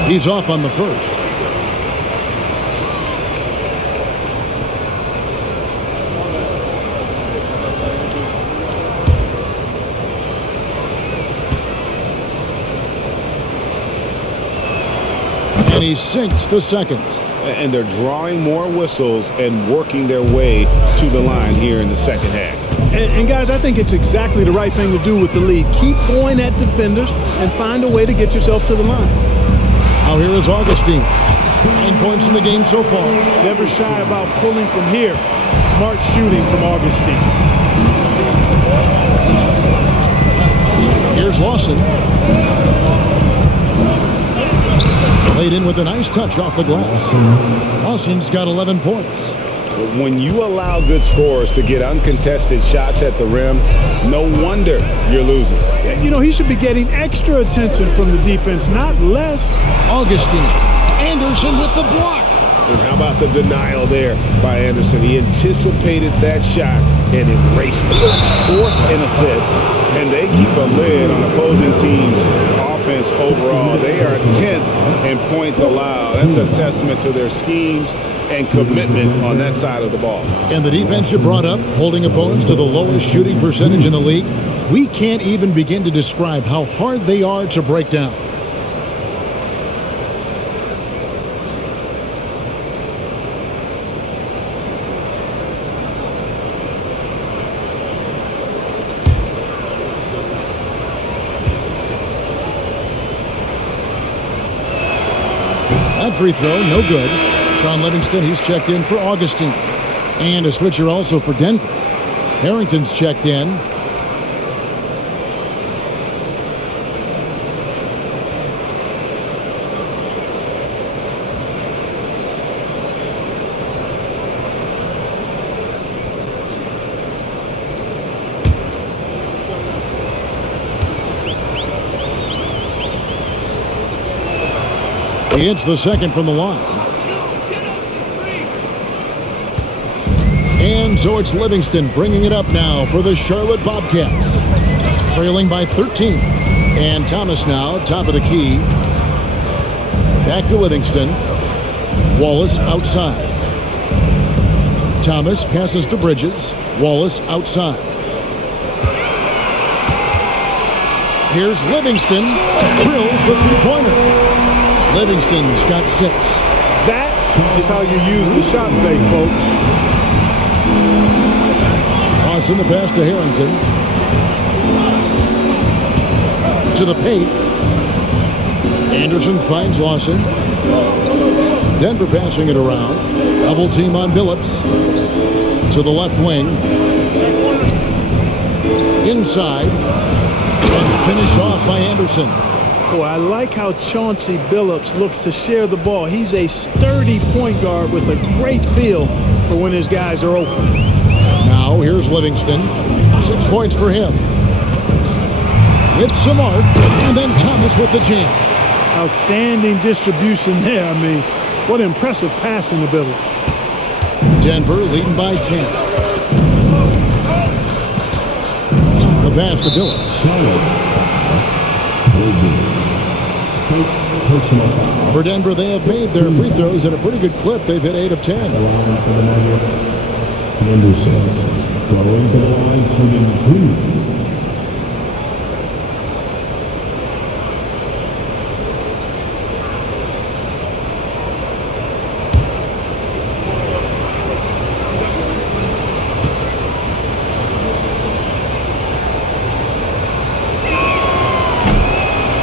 He's off on the first. And he sinks the second. And they're drawing more whistles and working their way to the line here in the second half. And guys, I think it's exactly the right thing to do with the lead. Keep going at defenders and find a way to get yourself to the line. Now here is Augustine. 9 points in the game so far. Never shy about pulling from here. Smart shooting from Augustine. Here's Lawson. Laid in with a nice touch off the glass. Lawson's got 11 points. When you allow good scorers to get uncontested shots at the rim, no wonder you're losing. You know, he should be getting extra attention from the defense, not less. Augustine. Anderson with the block. And how about the denial there by Anderson? He anticipated that shot and erased it. 4th in assists, and they keep a lid on opposing teams' offense overall. They are 10th in points allowed. That's a testament to their schemes and commitment on that side of the ball. And the defense you brought up, holding opponents to the lowest shooting percentage in the league, we can't even begin to describe how hard they are to break down. That free throw, no good. Sean Livingston, he's checked in for Augustine. And a switcher also for Denver. Harrington's checked in. He hits the second from the line. And so it's Livingston bringing it up now for the Charlotte Bobcats. Trailing by 13. And Thomas now, top of the key. Back to Livingston. Wallace outside. Thomas passes to Bridges. Wallace outside. Here's Livingston. Drills the three-pointer. Livingston's got 6. That is how you use the shot fake, folks. Lawson the pass to Harrington. To the paint. Anderson finds Lawson. Denver passing it around. Double team on Billups. To the left wing. Inside. And finished off by Anderson. Boy, I like how Chauncey Billups looks to share the ball. He's a sturdy point guard with a great feel for when his guys are open. Now here's Livingston. 6 points for him. With some arc, and then Thomas with the jam. Outstanding distribution there. I mean, what impressive passing ability. Denver leading by 10. The pass to Billups. For Denver, they have made their free throws at a pretty good clip. They've hit 8 of 10. Anderson going to the line, shooting 2.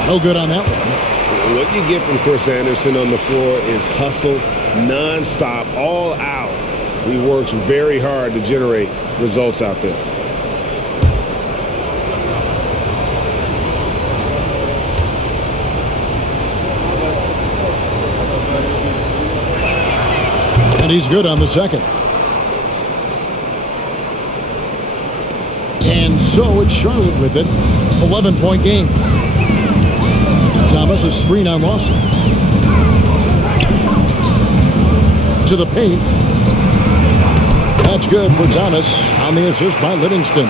No good on that one. What you get from Chris Anderson on the floor is hustle, nonstop, all out. He works very hard to generate results out there. And he's good on the second. And so it's Charlotte with it. 11-point game. Thomas, a screen on Lawson. To the paint. That's good for Thomas on the assist by Livingston.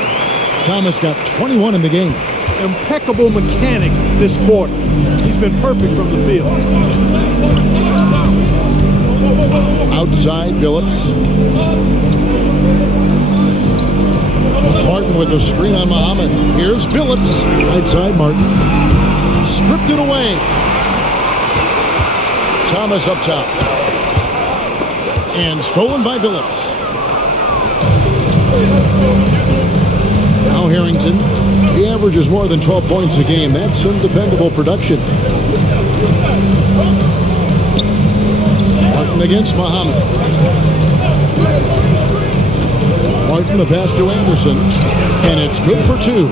Thomas got 21 in the game. Impeccable mechanics this quarter. He's been perfect from the field. Outside, Billups. Martin with a screen on Muhammad. Here's Billups. Right side, Martin. Stripped it away. Thomas up top. And stolen by Billups. Now Harrington. He averages more than 12 points a game. That's some dependable production. Martin against Muhammad. Martin, the pass to Anderson. And it's good for 2.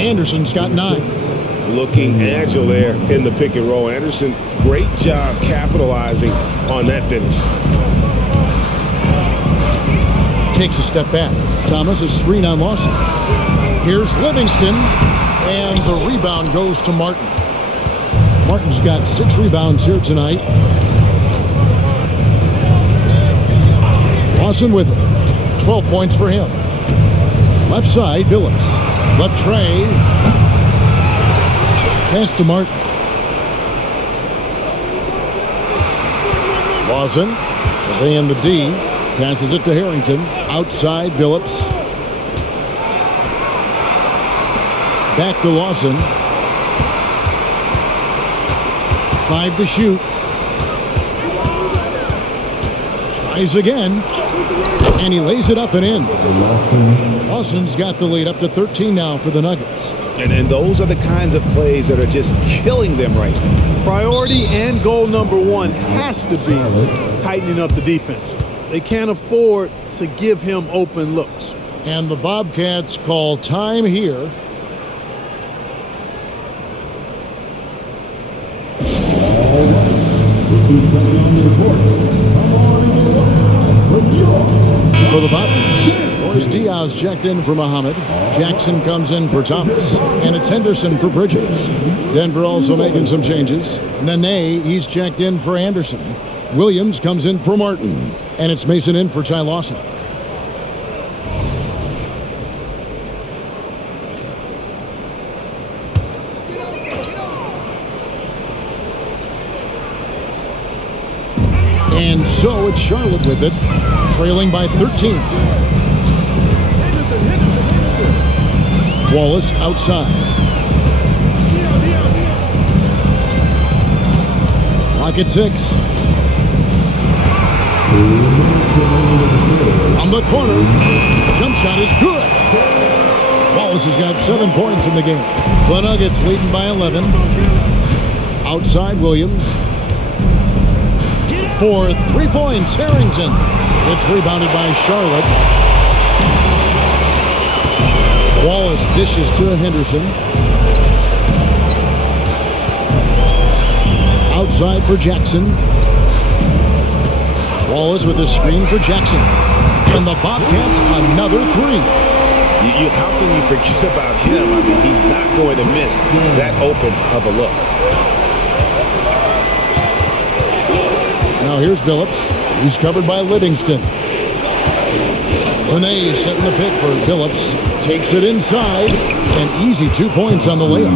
Anderson's got 9. Looking agile there in the pick and roll. Anderson, great job capitalizing on that finish. Takes a step back. Thomas, a screen on Lawson. Here's Livingston. And the rebound goes to Martin. Martin's got 6 rebounds here tonight. Lawson with it. 12 points for him. Left side, Billups. The tray. Pass to Martin. Lawson. Survey in the D. Passes it to Harrington. Outside, Billups. Back to Lawson. 5 to shoot. Tries again. And he lays it up and in. Lawson's got the lead up to 13 now for the Nuggets. And those are the kinds of plays that are just killing them right now. Priority and goal number 1 has to be tightening up the defense. They can't afford to give him open looks. And the Bobcats call time here. For the Bobcats, Boris Diaz checked in for Muhammad. Jackson comes in for Thomas. And it's Henderson for Bridges. Denver also making some changes. Nene, he's checked in for Anderson. Williams comes in for Martin. And it's Mason in for Ty Lawson. And so it's Charlotte with it, trailing by 13. Wallace outside. Clock at 6. From the corner, jump shot is good. Wallace has got 7 points in the game. The Nuggets leading by 11. Outside, Williams. For 3 points, Harrington. It's rebounded by Charlotte. Wallace dishes to Henderson. Outside for Jackson. Wallace with a screen for Jackson. And the Bobcats another 3. How can you forget about him? I mean, he's not going to miss that open of a look. Now here's Billups. He's covered by Livingston. Nene setting the pick for Billups. Takes it inside. An easy 2 points on the layup.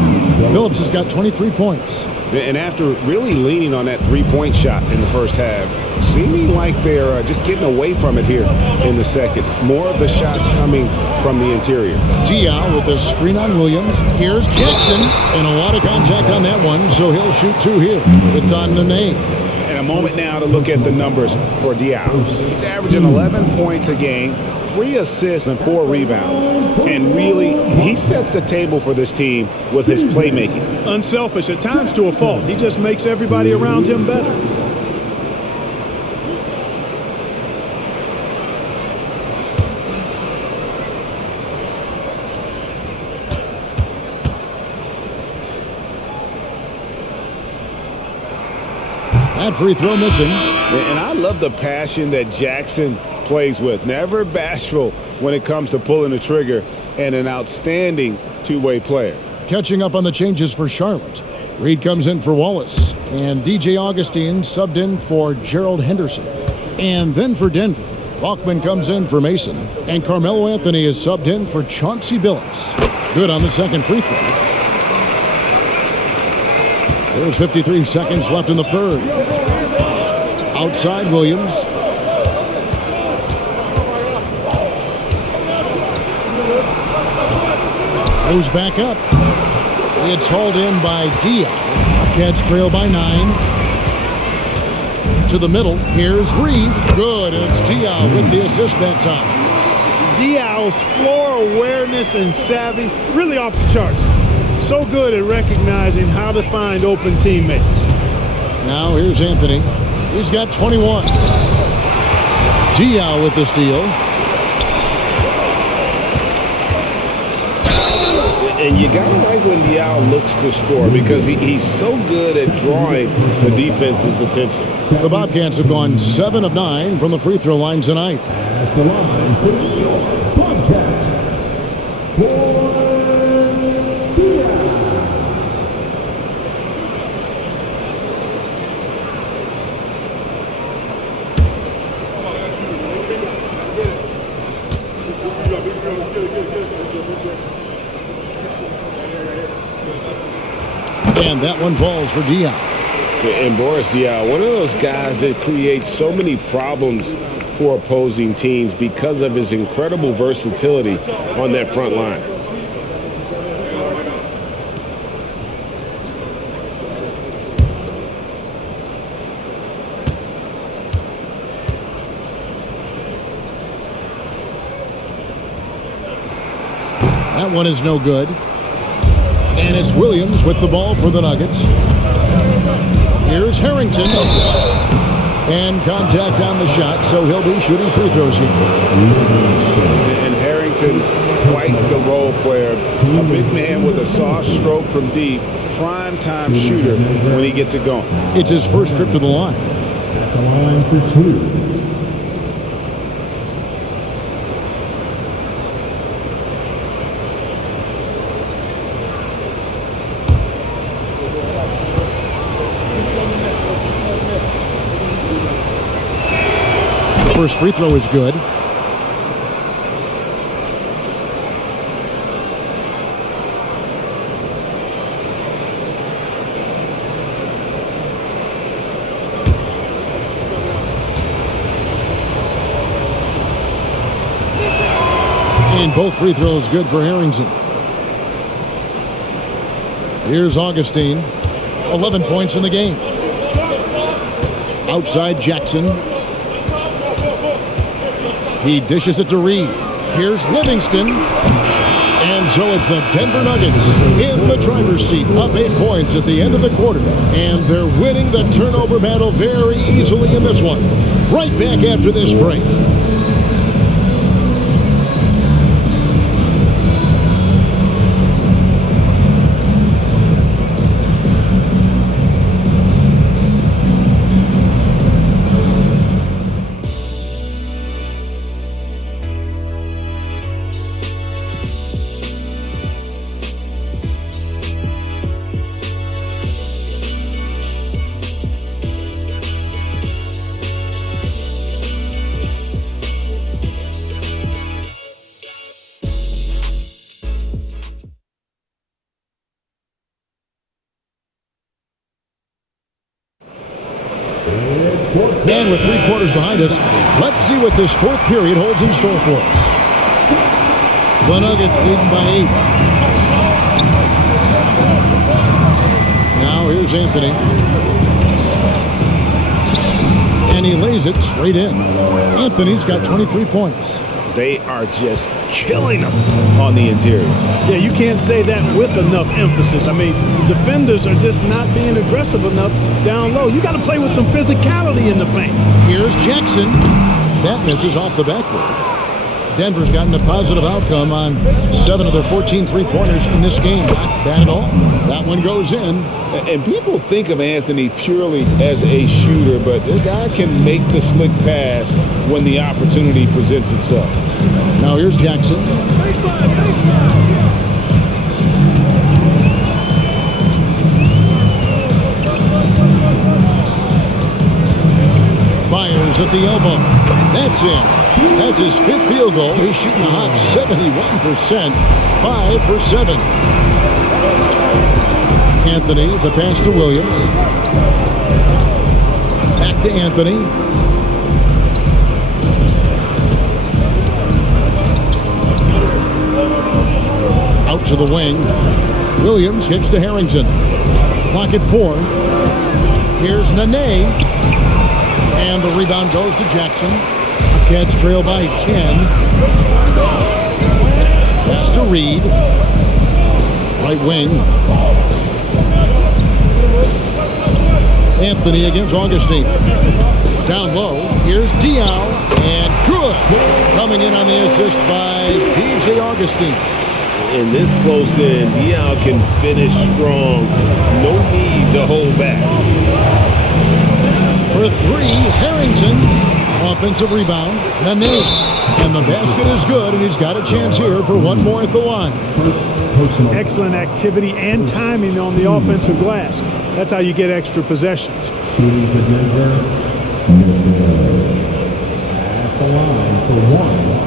Billups has got 23 points. And after really leaning on that three-point shot in the first half, seeming like they're just getting away from it here in the second. More of the shots coming from the interior. Diao with a screen on Williams. Here's Jackson. And a lot of contact on that one, so he'll shoot 2 here. It's on Nene. And a moment now to look at the numbers for Diao. He's averaging 11 points a game, 3 assists and 4 rebounds. And really, he sets the table for this team with his playmaking. Unselfish at times to a fault. He just makes everybody around him better. That free throw missing. And I love the passion that Jackson plays with. Never bashful when it comes to pulling the trigger, and an outstanding two-way player. Catching up on the changes for Charlotte. Reed comes in for Wallace, and DJ Augustine subbed in for Gerald Henderson. And then for Denver, Bachman comes in for Mason, and Carmelo Anthony is subbed in for Chauncey Billups. Good on the second free throw. There's 53 seconds left in the third. Outside Williams. Goes back up. It's hauled in by Diaw. Cats trail by 9. To the middle. Here's Reed. Good. And it's Diaw with the assist that time. Diaw's floor awareness and savvy, really off the charts. So good at recognizing how to find open teammates. Now here's Anthony. He's got 21. Diaw with the steal. And you got to like when Diaw looks to score because he's so good at drawing the defense's attention. The Bobcats have gone 7 of 9 from the free throw line tonight. At the line for the New York Bobcats, And that one falls for Diaw. And Boris Diaw, one of those guys that creates so many problems for opposing teams because of his incredible versatility on that front line. That one is no good. And it's Williams with the ball for the Nuggets. Here's Harrington. And contact on the shot, so he'll be shooting free throws here. And Harrington, quite the role player. A big man with a soft stroke from deep. Prime-time shooter when he gets it going. It's his first trip to the line. at the line for 2. First free throw is good. And both free throws good for Harrington. Here's Augustine. 11 points in the game. Outside Jackson. He dishes it to Reed. Here's Livingston. And so it's the Denver Nuggets in the driver's seat, up 8 points at the end of the quarter. And they're winning the turnover battle very easily in this one. Right back after this break. And with 3 quarters behind us, let's see what this fourth period holds in store for us. The Nuggets leading by 8. Now here's Anthony. And he lays it straight in. Anthony's got 23 points. They are just killing them on the interior. Yeah, you can't say that with enough emphasis. I mean, defenders are just not being aggressive enough down low. You got to play with some physicality in the paint. Here's Jackson. That misses off the backboard. Denver's gotten a positive outcome on 7 of their 14 three-pointers in this game. Not bad at all. That one goes in. And people think of Anthony purely as a shooter, but the guy can make the slick pass when the opportunity presents itself. Now here's Jackson. Fires at the elbow. That's in. That's his 5th field goal. He's shooting a hot 71%. 5 for 7. Anthony, the pass to Williams. Back to Anthony. Out to the wing. Williams kicks to Harrington. Clock at 4. Here's Nene. And the rebound goes to Jackson. Bobcats trail by 10. Pass to Reed. Right wing. Anthony against Augustine. Down low. Here's Diaw. And good. Coming in on the assist by DJ Augustine. In this close in, Diaw can finish strong. No need to hold back. For 3, Harrington. Offensive rebound. Nene. And the basket is good, and he's got a chance here for one more at the line. Excellent activity and timing on the offensive glass. That's how you get extra possessions. Shooting for Denver. At the line for 1.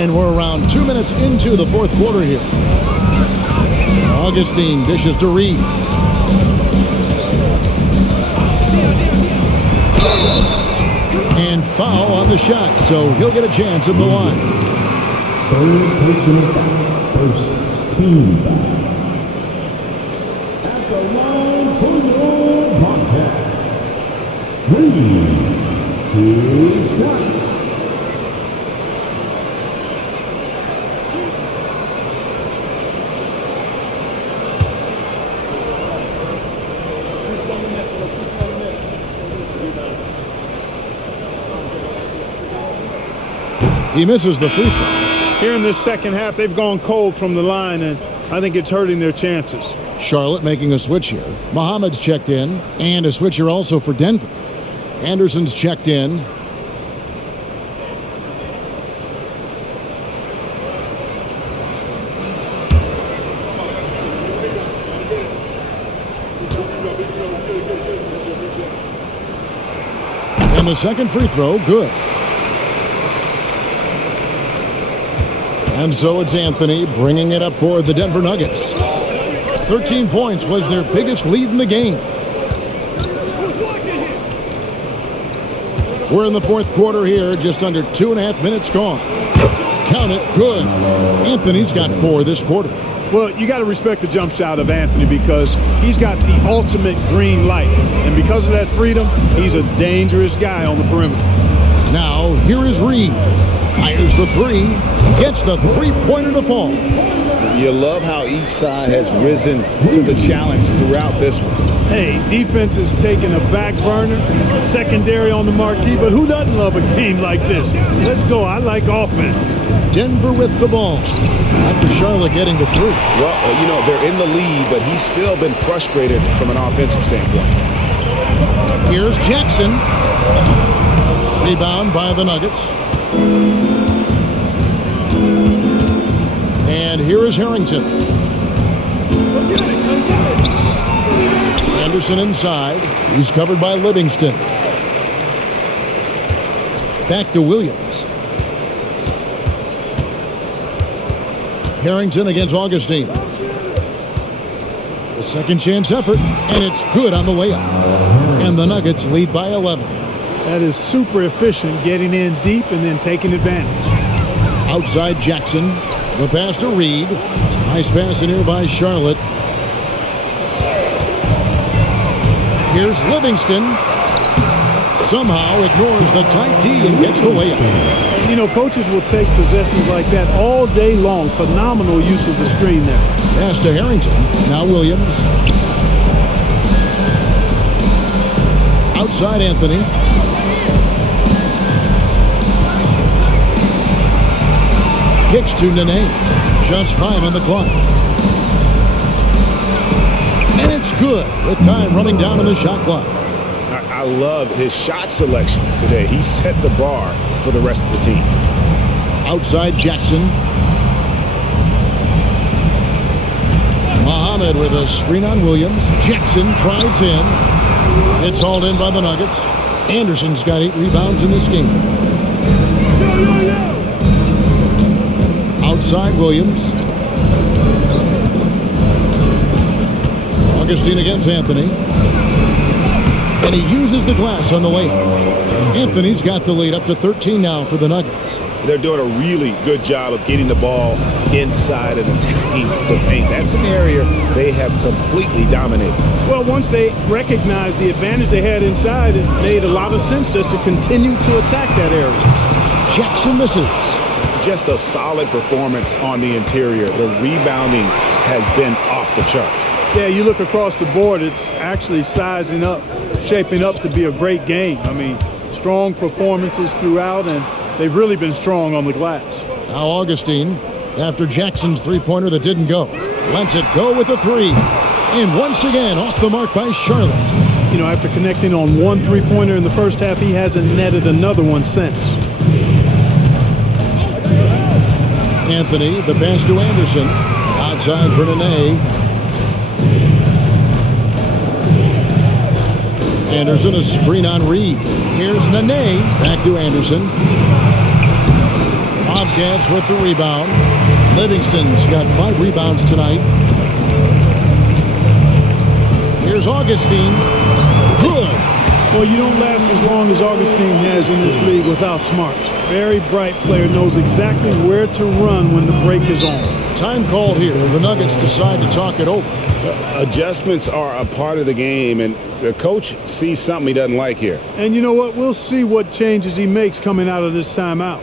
And we're around 2 minutes into the 4th quarter here. Augustine dishes to Reed. And foul on the shot, so he'll get a chance at the line. Third personal foul. First team foul. At the line for your Bobcats. Reed. 2 shots. He misses the free throw. Here in this second half, they've gone cold from the line, and I think it's hurting their chances. Charlotte making a switch here. Muhammad's checked in, and a switch here also for Denver. Anderson's checked in. And the second free throw, good. And so it's Anthony bringing it up for the Denver Nuggets. 13 points was their biggest lead in the game. We're in the 4th quarter here, just under 2.5 minutes gone. Count it, good. Anthony's got 4 this quarter. Well, you got to respect the jump shot of Anthony because he's got the ultimate green light. And because of that freedom, he's a dangerous guy on the perimeter. Now, here is Reed. Fires the 3. Gets the three-pointer to fall. You love how each side has risen to the challenge throughout this one. Hey, defense is taking a back burner, secondary on the marquee, but who doesn't love a game like this? Let's go. I like offense. Denver with the ball. After Charlotte getting the 3. Well, they're in the lead, but he's still been frustrated from an offensive standpoint. Here's Jackson. Rebound by the Nuggets. And here is Harrington. Anderson inside. He's covered by Livingston. Back to Williams. Harrington against Augustine. The second chance effort, and it's good on the layup. And the Nuggets lead by 11. That is super efficient, getting in deep and then taking advantage. Outside Jackson. The pass to Reed. Nice pass in here by Charlotte. Here's Livingston. Somehow ignores the tight D and gets the layup. You know, coaches will take possessions like that all day long. Phenomenal use of the screen there. Pass to Harrington. Now Williams. Outside Anthony. Kicks to Nene. Just 5 on the clock. And it's good with time running down on the shot clock. I love his shot selection today. He set the bar for the rest of the team. Outside Jackson. Muhammad with a screen on Williams. Jackson drives in. It's hauled in by the Nuggets. Anderson's got 8 rebounds in this game. Outside Williams. Augustine against Anthony. And he uses the glass on the layup. Anthony's got the lead up to 13 now for the Nuggets. They're doing a really good job of getting the ball inside and attacking the paint. That's an area they have completely dominated. Well, once they recognized the advantage they had inside, it made a lot of sense just to continue to attack that area. Jackson misses. Just a solid performance on the interior. The rebounding has been off the charts. Yeah, you look across the board, it's actually sizing up, shaping up to be a great game. I mean, strong performances throughout, and they've really been strong on the glass. Now Augustine, after Jackson's three-pointer that didn't go, lets it go with a 3. And once again, off the mark by Charlotte. You know, after connecting on 1 three-pointer in the first half, he hasn't netted another one since. Anthony, the pass to Anderson. Outside for Nene. Anderson, a screen on Reed. Here's Nene. Back to Anderson. Bobcats with the rebound. Livingston's got 5 rebounds tonight. Here's Augustine. Good. Well, you don't last as long as Augustine has in this league without smarts. Very bright player, knows exactly where to run when the break is on. Time called here. The Nuggets decide to talk it over. Adjustments are a part of the game, and the coach sees something he doesn't like here. And you know what? We'll see what changes he makes coming out of this timeout.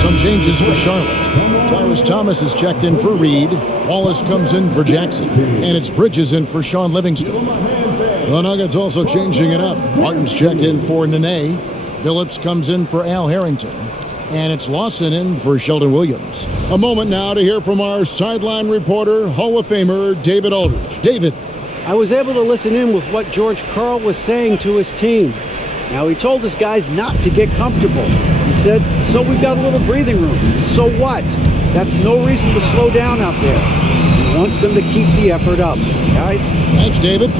Some changes for Charlotte. Tyrus Thomas is checked in for Reed. Wallace comes in for Jackson. And it's Bridges in for Sean Livingston. The Nuggets also changing it up. Martin's checked in for Nene. Phillips comes in for Al Harrington. And it's Lawson in for Sheldon Williams. A moment now to hear from our sideline reporter, Hall of Famer David Aldridge. David. I was able to listen in with what George Karl was saying to his team. Now, he told his guys not to get comfortable. He said, so we've got a little breathing room. So what? That's no reason to slow down out there. He wants them to keep the effort up. Guys? Thanks, David.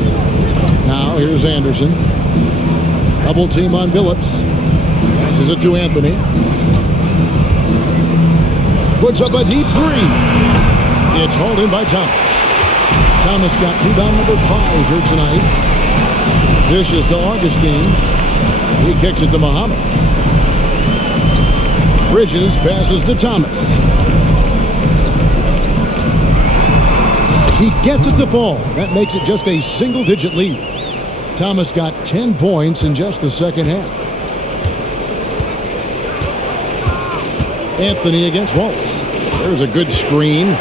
Now, here's Anderson. Double team on Phillips. Passes it to Anthony. Puts up a deep 3. It's hauled in by Thomas. Thomas got rebound number 5 here tonight. Dishes to Augustine. He kicks it to Muhammad. Bridges passes to Thomas. He gets it to fall. That makes it just a single-digit lead. Thomas got 10 points in just the second half. Anthony against Wallace. There's a good screen.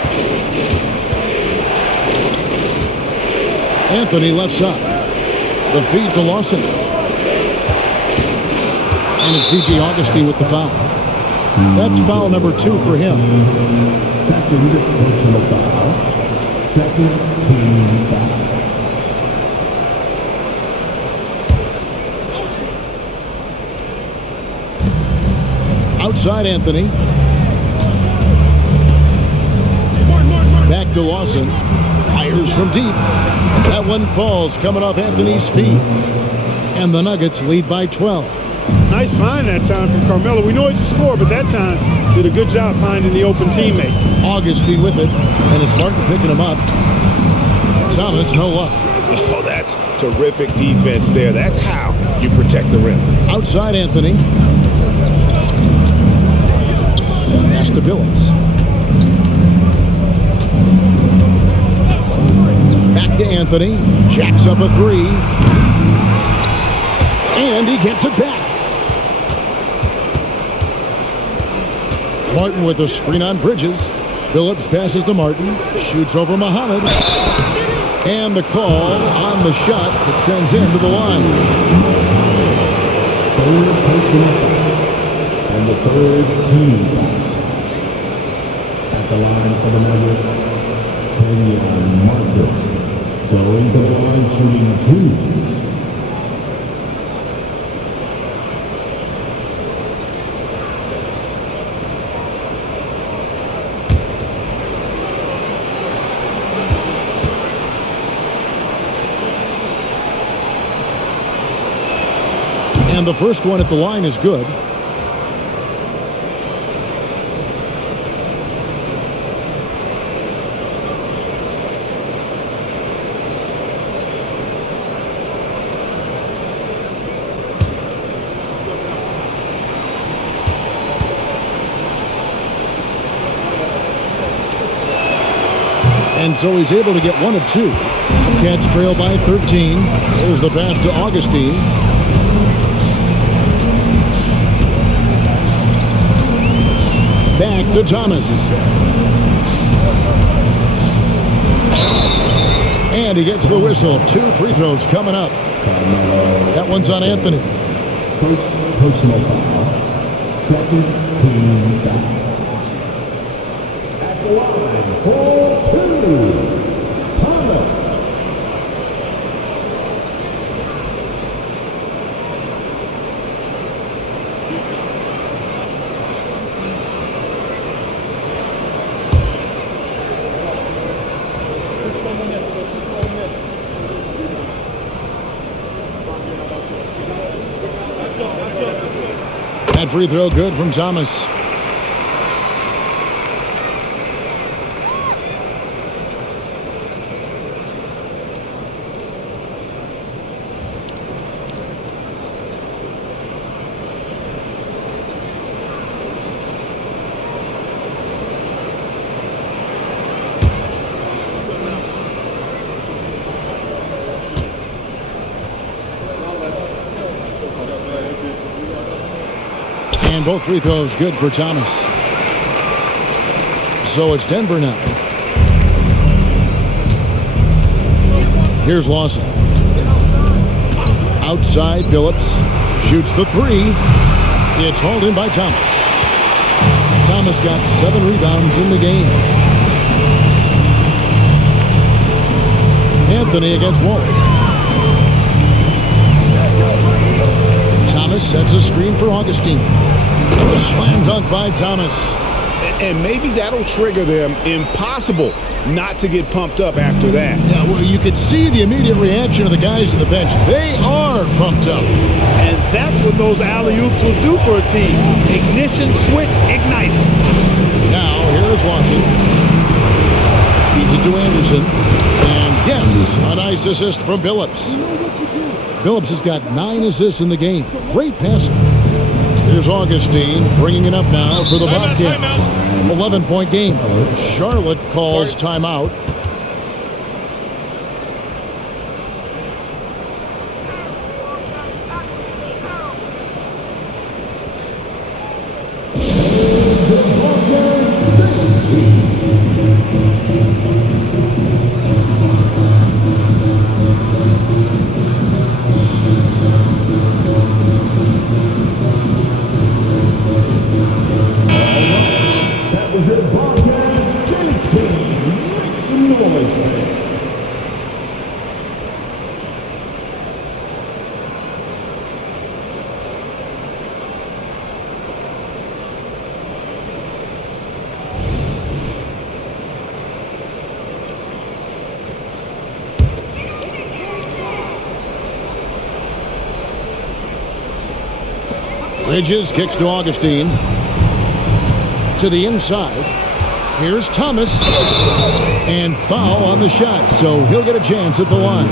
Anthony left side. The feed to Lawson. And it's DJ Augustine with the foul. That's foul number 2 for him. Second personal foul. Second team foul. Outside Anthony. Back to Lawson. Fires from deep. That one falls coming off Anthony's feet. And the Nuggets lead by 12. Nice find that time from Carmelo. We know he's a scorer, but that time did a good job finding the open teammate. Augustine with it. And it's Martin picking him up. Thomas, no luck. Oh, that's terrific defense there. That's how you protect the rim. Outside Anthony. Pass to Phillips. to Anthony. Jacks up a three. And he gets it back. Martin with a screen on Bridges. Phillips passes to Martin. Shoots over Muhammad. And the call on the shot that sends him to the line. Third personal foul. And the third team foul. At the line for the Nuggets, Kenyon Martin. Going to the line, shooting 2. And the first one at the line is good. And so he's able to get 1 of 2. Cats trail by 13. There's the pass to Augustine. Back to Thomas. And he gets the whistle. 2 free throws coming up. That one's on Anthony. First personal foul. Second team foul. At the line for 2, Thomas. That free throw good from Thomas. And both free throws good for Thomas. So it's Denver now. Here's Lawson. Outside, Phillips shoots the 3. It's hauled in by Thomas. Thomas got 7 rebounds in the game. Anthony against Wallace. Thomas sets a screen for Augustine. A slam dunk by Thomas. And maybe that'll trigger them. Impossible not to get pumped up after that. Yeah, well, you could see the immediate reaction of the guys on the bench. They are pumped up. And that's what those alley-oops will do for a team. Ignition switch ignited. Now, here's Lawson. Feeds it to Anderson. And yes, a nice assist from Phillips. Phillips has got 9 assists in the game. Great passing. Here's Augustine bringing it up now for the Bobcats. 11-point game. Charlotte calls timeout. Bridges kicks to Augustine. To the inside. Here's Thomas. And foul on the shot, so he'll get a chance at the line.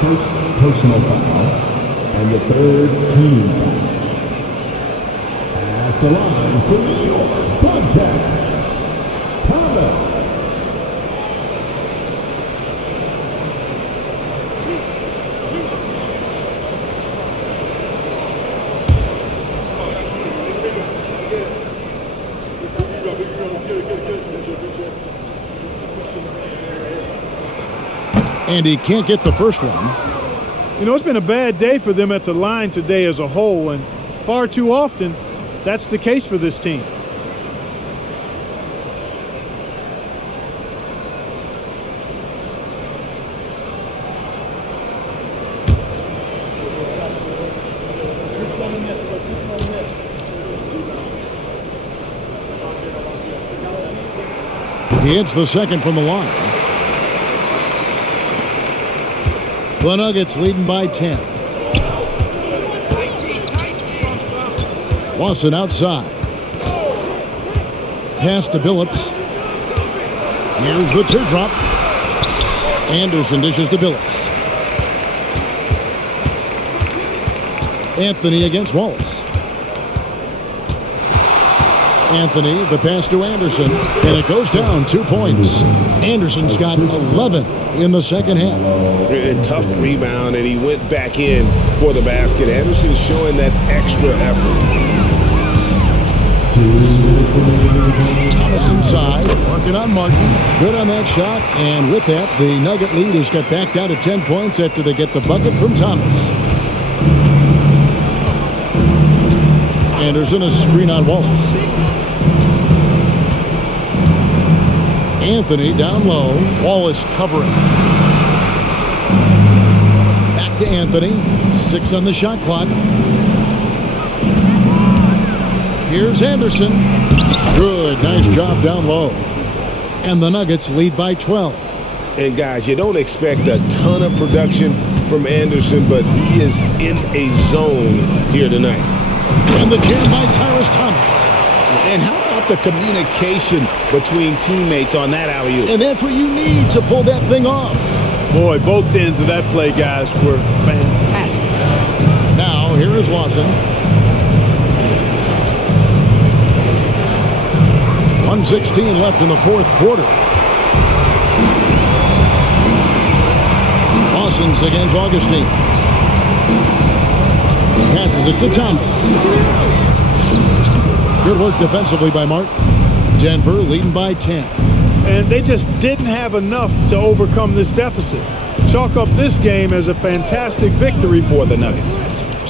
First personal foul. And the third team foul. At the line for New York Bobcats, Thomas. And he can't get the first one. You know, it's been a bad day for them at the line today as a whole, and far too often, that's the case for this team. He hits the second from the line. The Nuggets leading by 10. Lawson outside. Pass to Billups. Here's the teardrop. Anderson dishes to Billups. Anthony against Wallace. Anthony, the pass to Anderson, and it goes down 2 points. Anderson's got 11 in the second half. A tough rebound, and he went back in for the basket. Anderson showing that extra effort. Thomas inside, working on Martin. Good on that shot, and with that, the Nugget lead is got back down to 10 points after they get the bucket from Thomas. Anderson, a screen on Wallace. Anthony down low. Wallace covering. Back to Anthony. 6 on the shot clock. Here's Anderson. Good. Nice job down low. And the Nuggets lead by 12. And guys, you don't expect a ton of production from Anderson, but he is in a zone here tonight. And the jam by Tyrus Thomas. And how about the communication between teammates on that alley-oop? And that's what you need to pull that thing off. Boy, both ends of that play, guys, were fantastic. Now, here is Lawson. 1:16 left in the fourth quarter. Lawson's against Augustine. Passes it to Thomas. Good work defensively by Martin. Denver leading by 10. And they just didn't have enough to overcome this deficit. Chalk up this game as a fantastic victory for the Nuggets.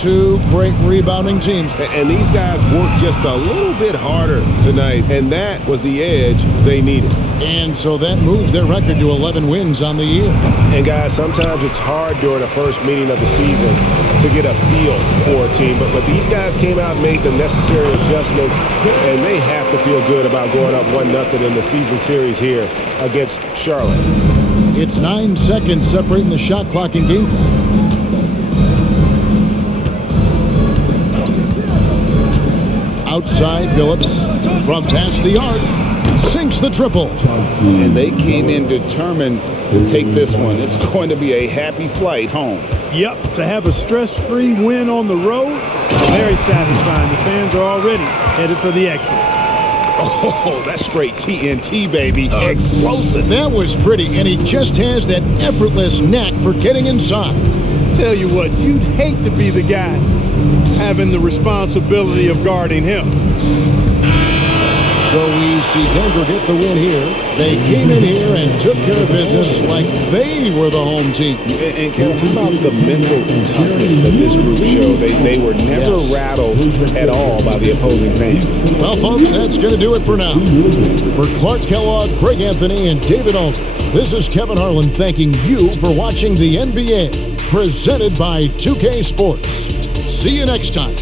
Two great rebounding teams. And these guys worked just a little bit harder tonight, and that was the edge they needed. And so that moves their record to 11 wins on the year. And guys, sometimes it's hard during the first meeting of the season to get a feel for a team. But these guys came out and made the necessary adjustments, and they have to feel good about going up 1-0 in the season series here against Charlotte. It's 9 seconds separating the shot clock and game clock. Outside, Billups from past the arc sinks the triple. And they came in determined to take this one. It's going to be a happy flight home. Yep, to have a stress-free win on the road, very satisfying. The fans are already headed for the exit. Oh, that's straight TNT, baby. Explosive. That was pretty, and he just has that effortless knack for getting inside. Tell you what, you'd hate to be the guy having the responsibility of guarding him. So we see Denver get the win here. They came in here and took care of business like they were the home team. And Kevin, how about the mental toughness that this group showed? They were never rattled at all by the opposing fans. Well, folks, that's going to do it for now. For Clark Kellogg, Greg Anthony, and David Alton, this is Kevin Harlan thanking you for watching the NBA, presented by 2K Sports. See you next time.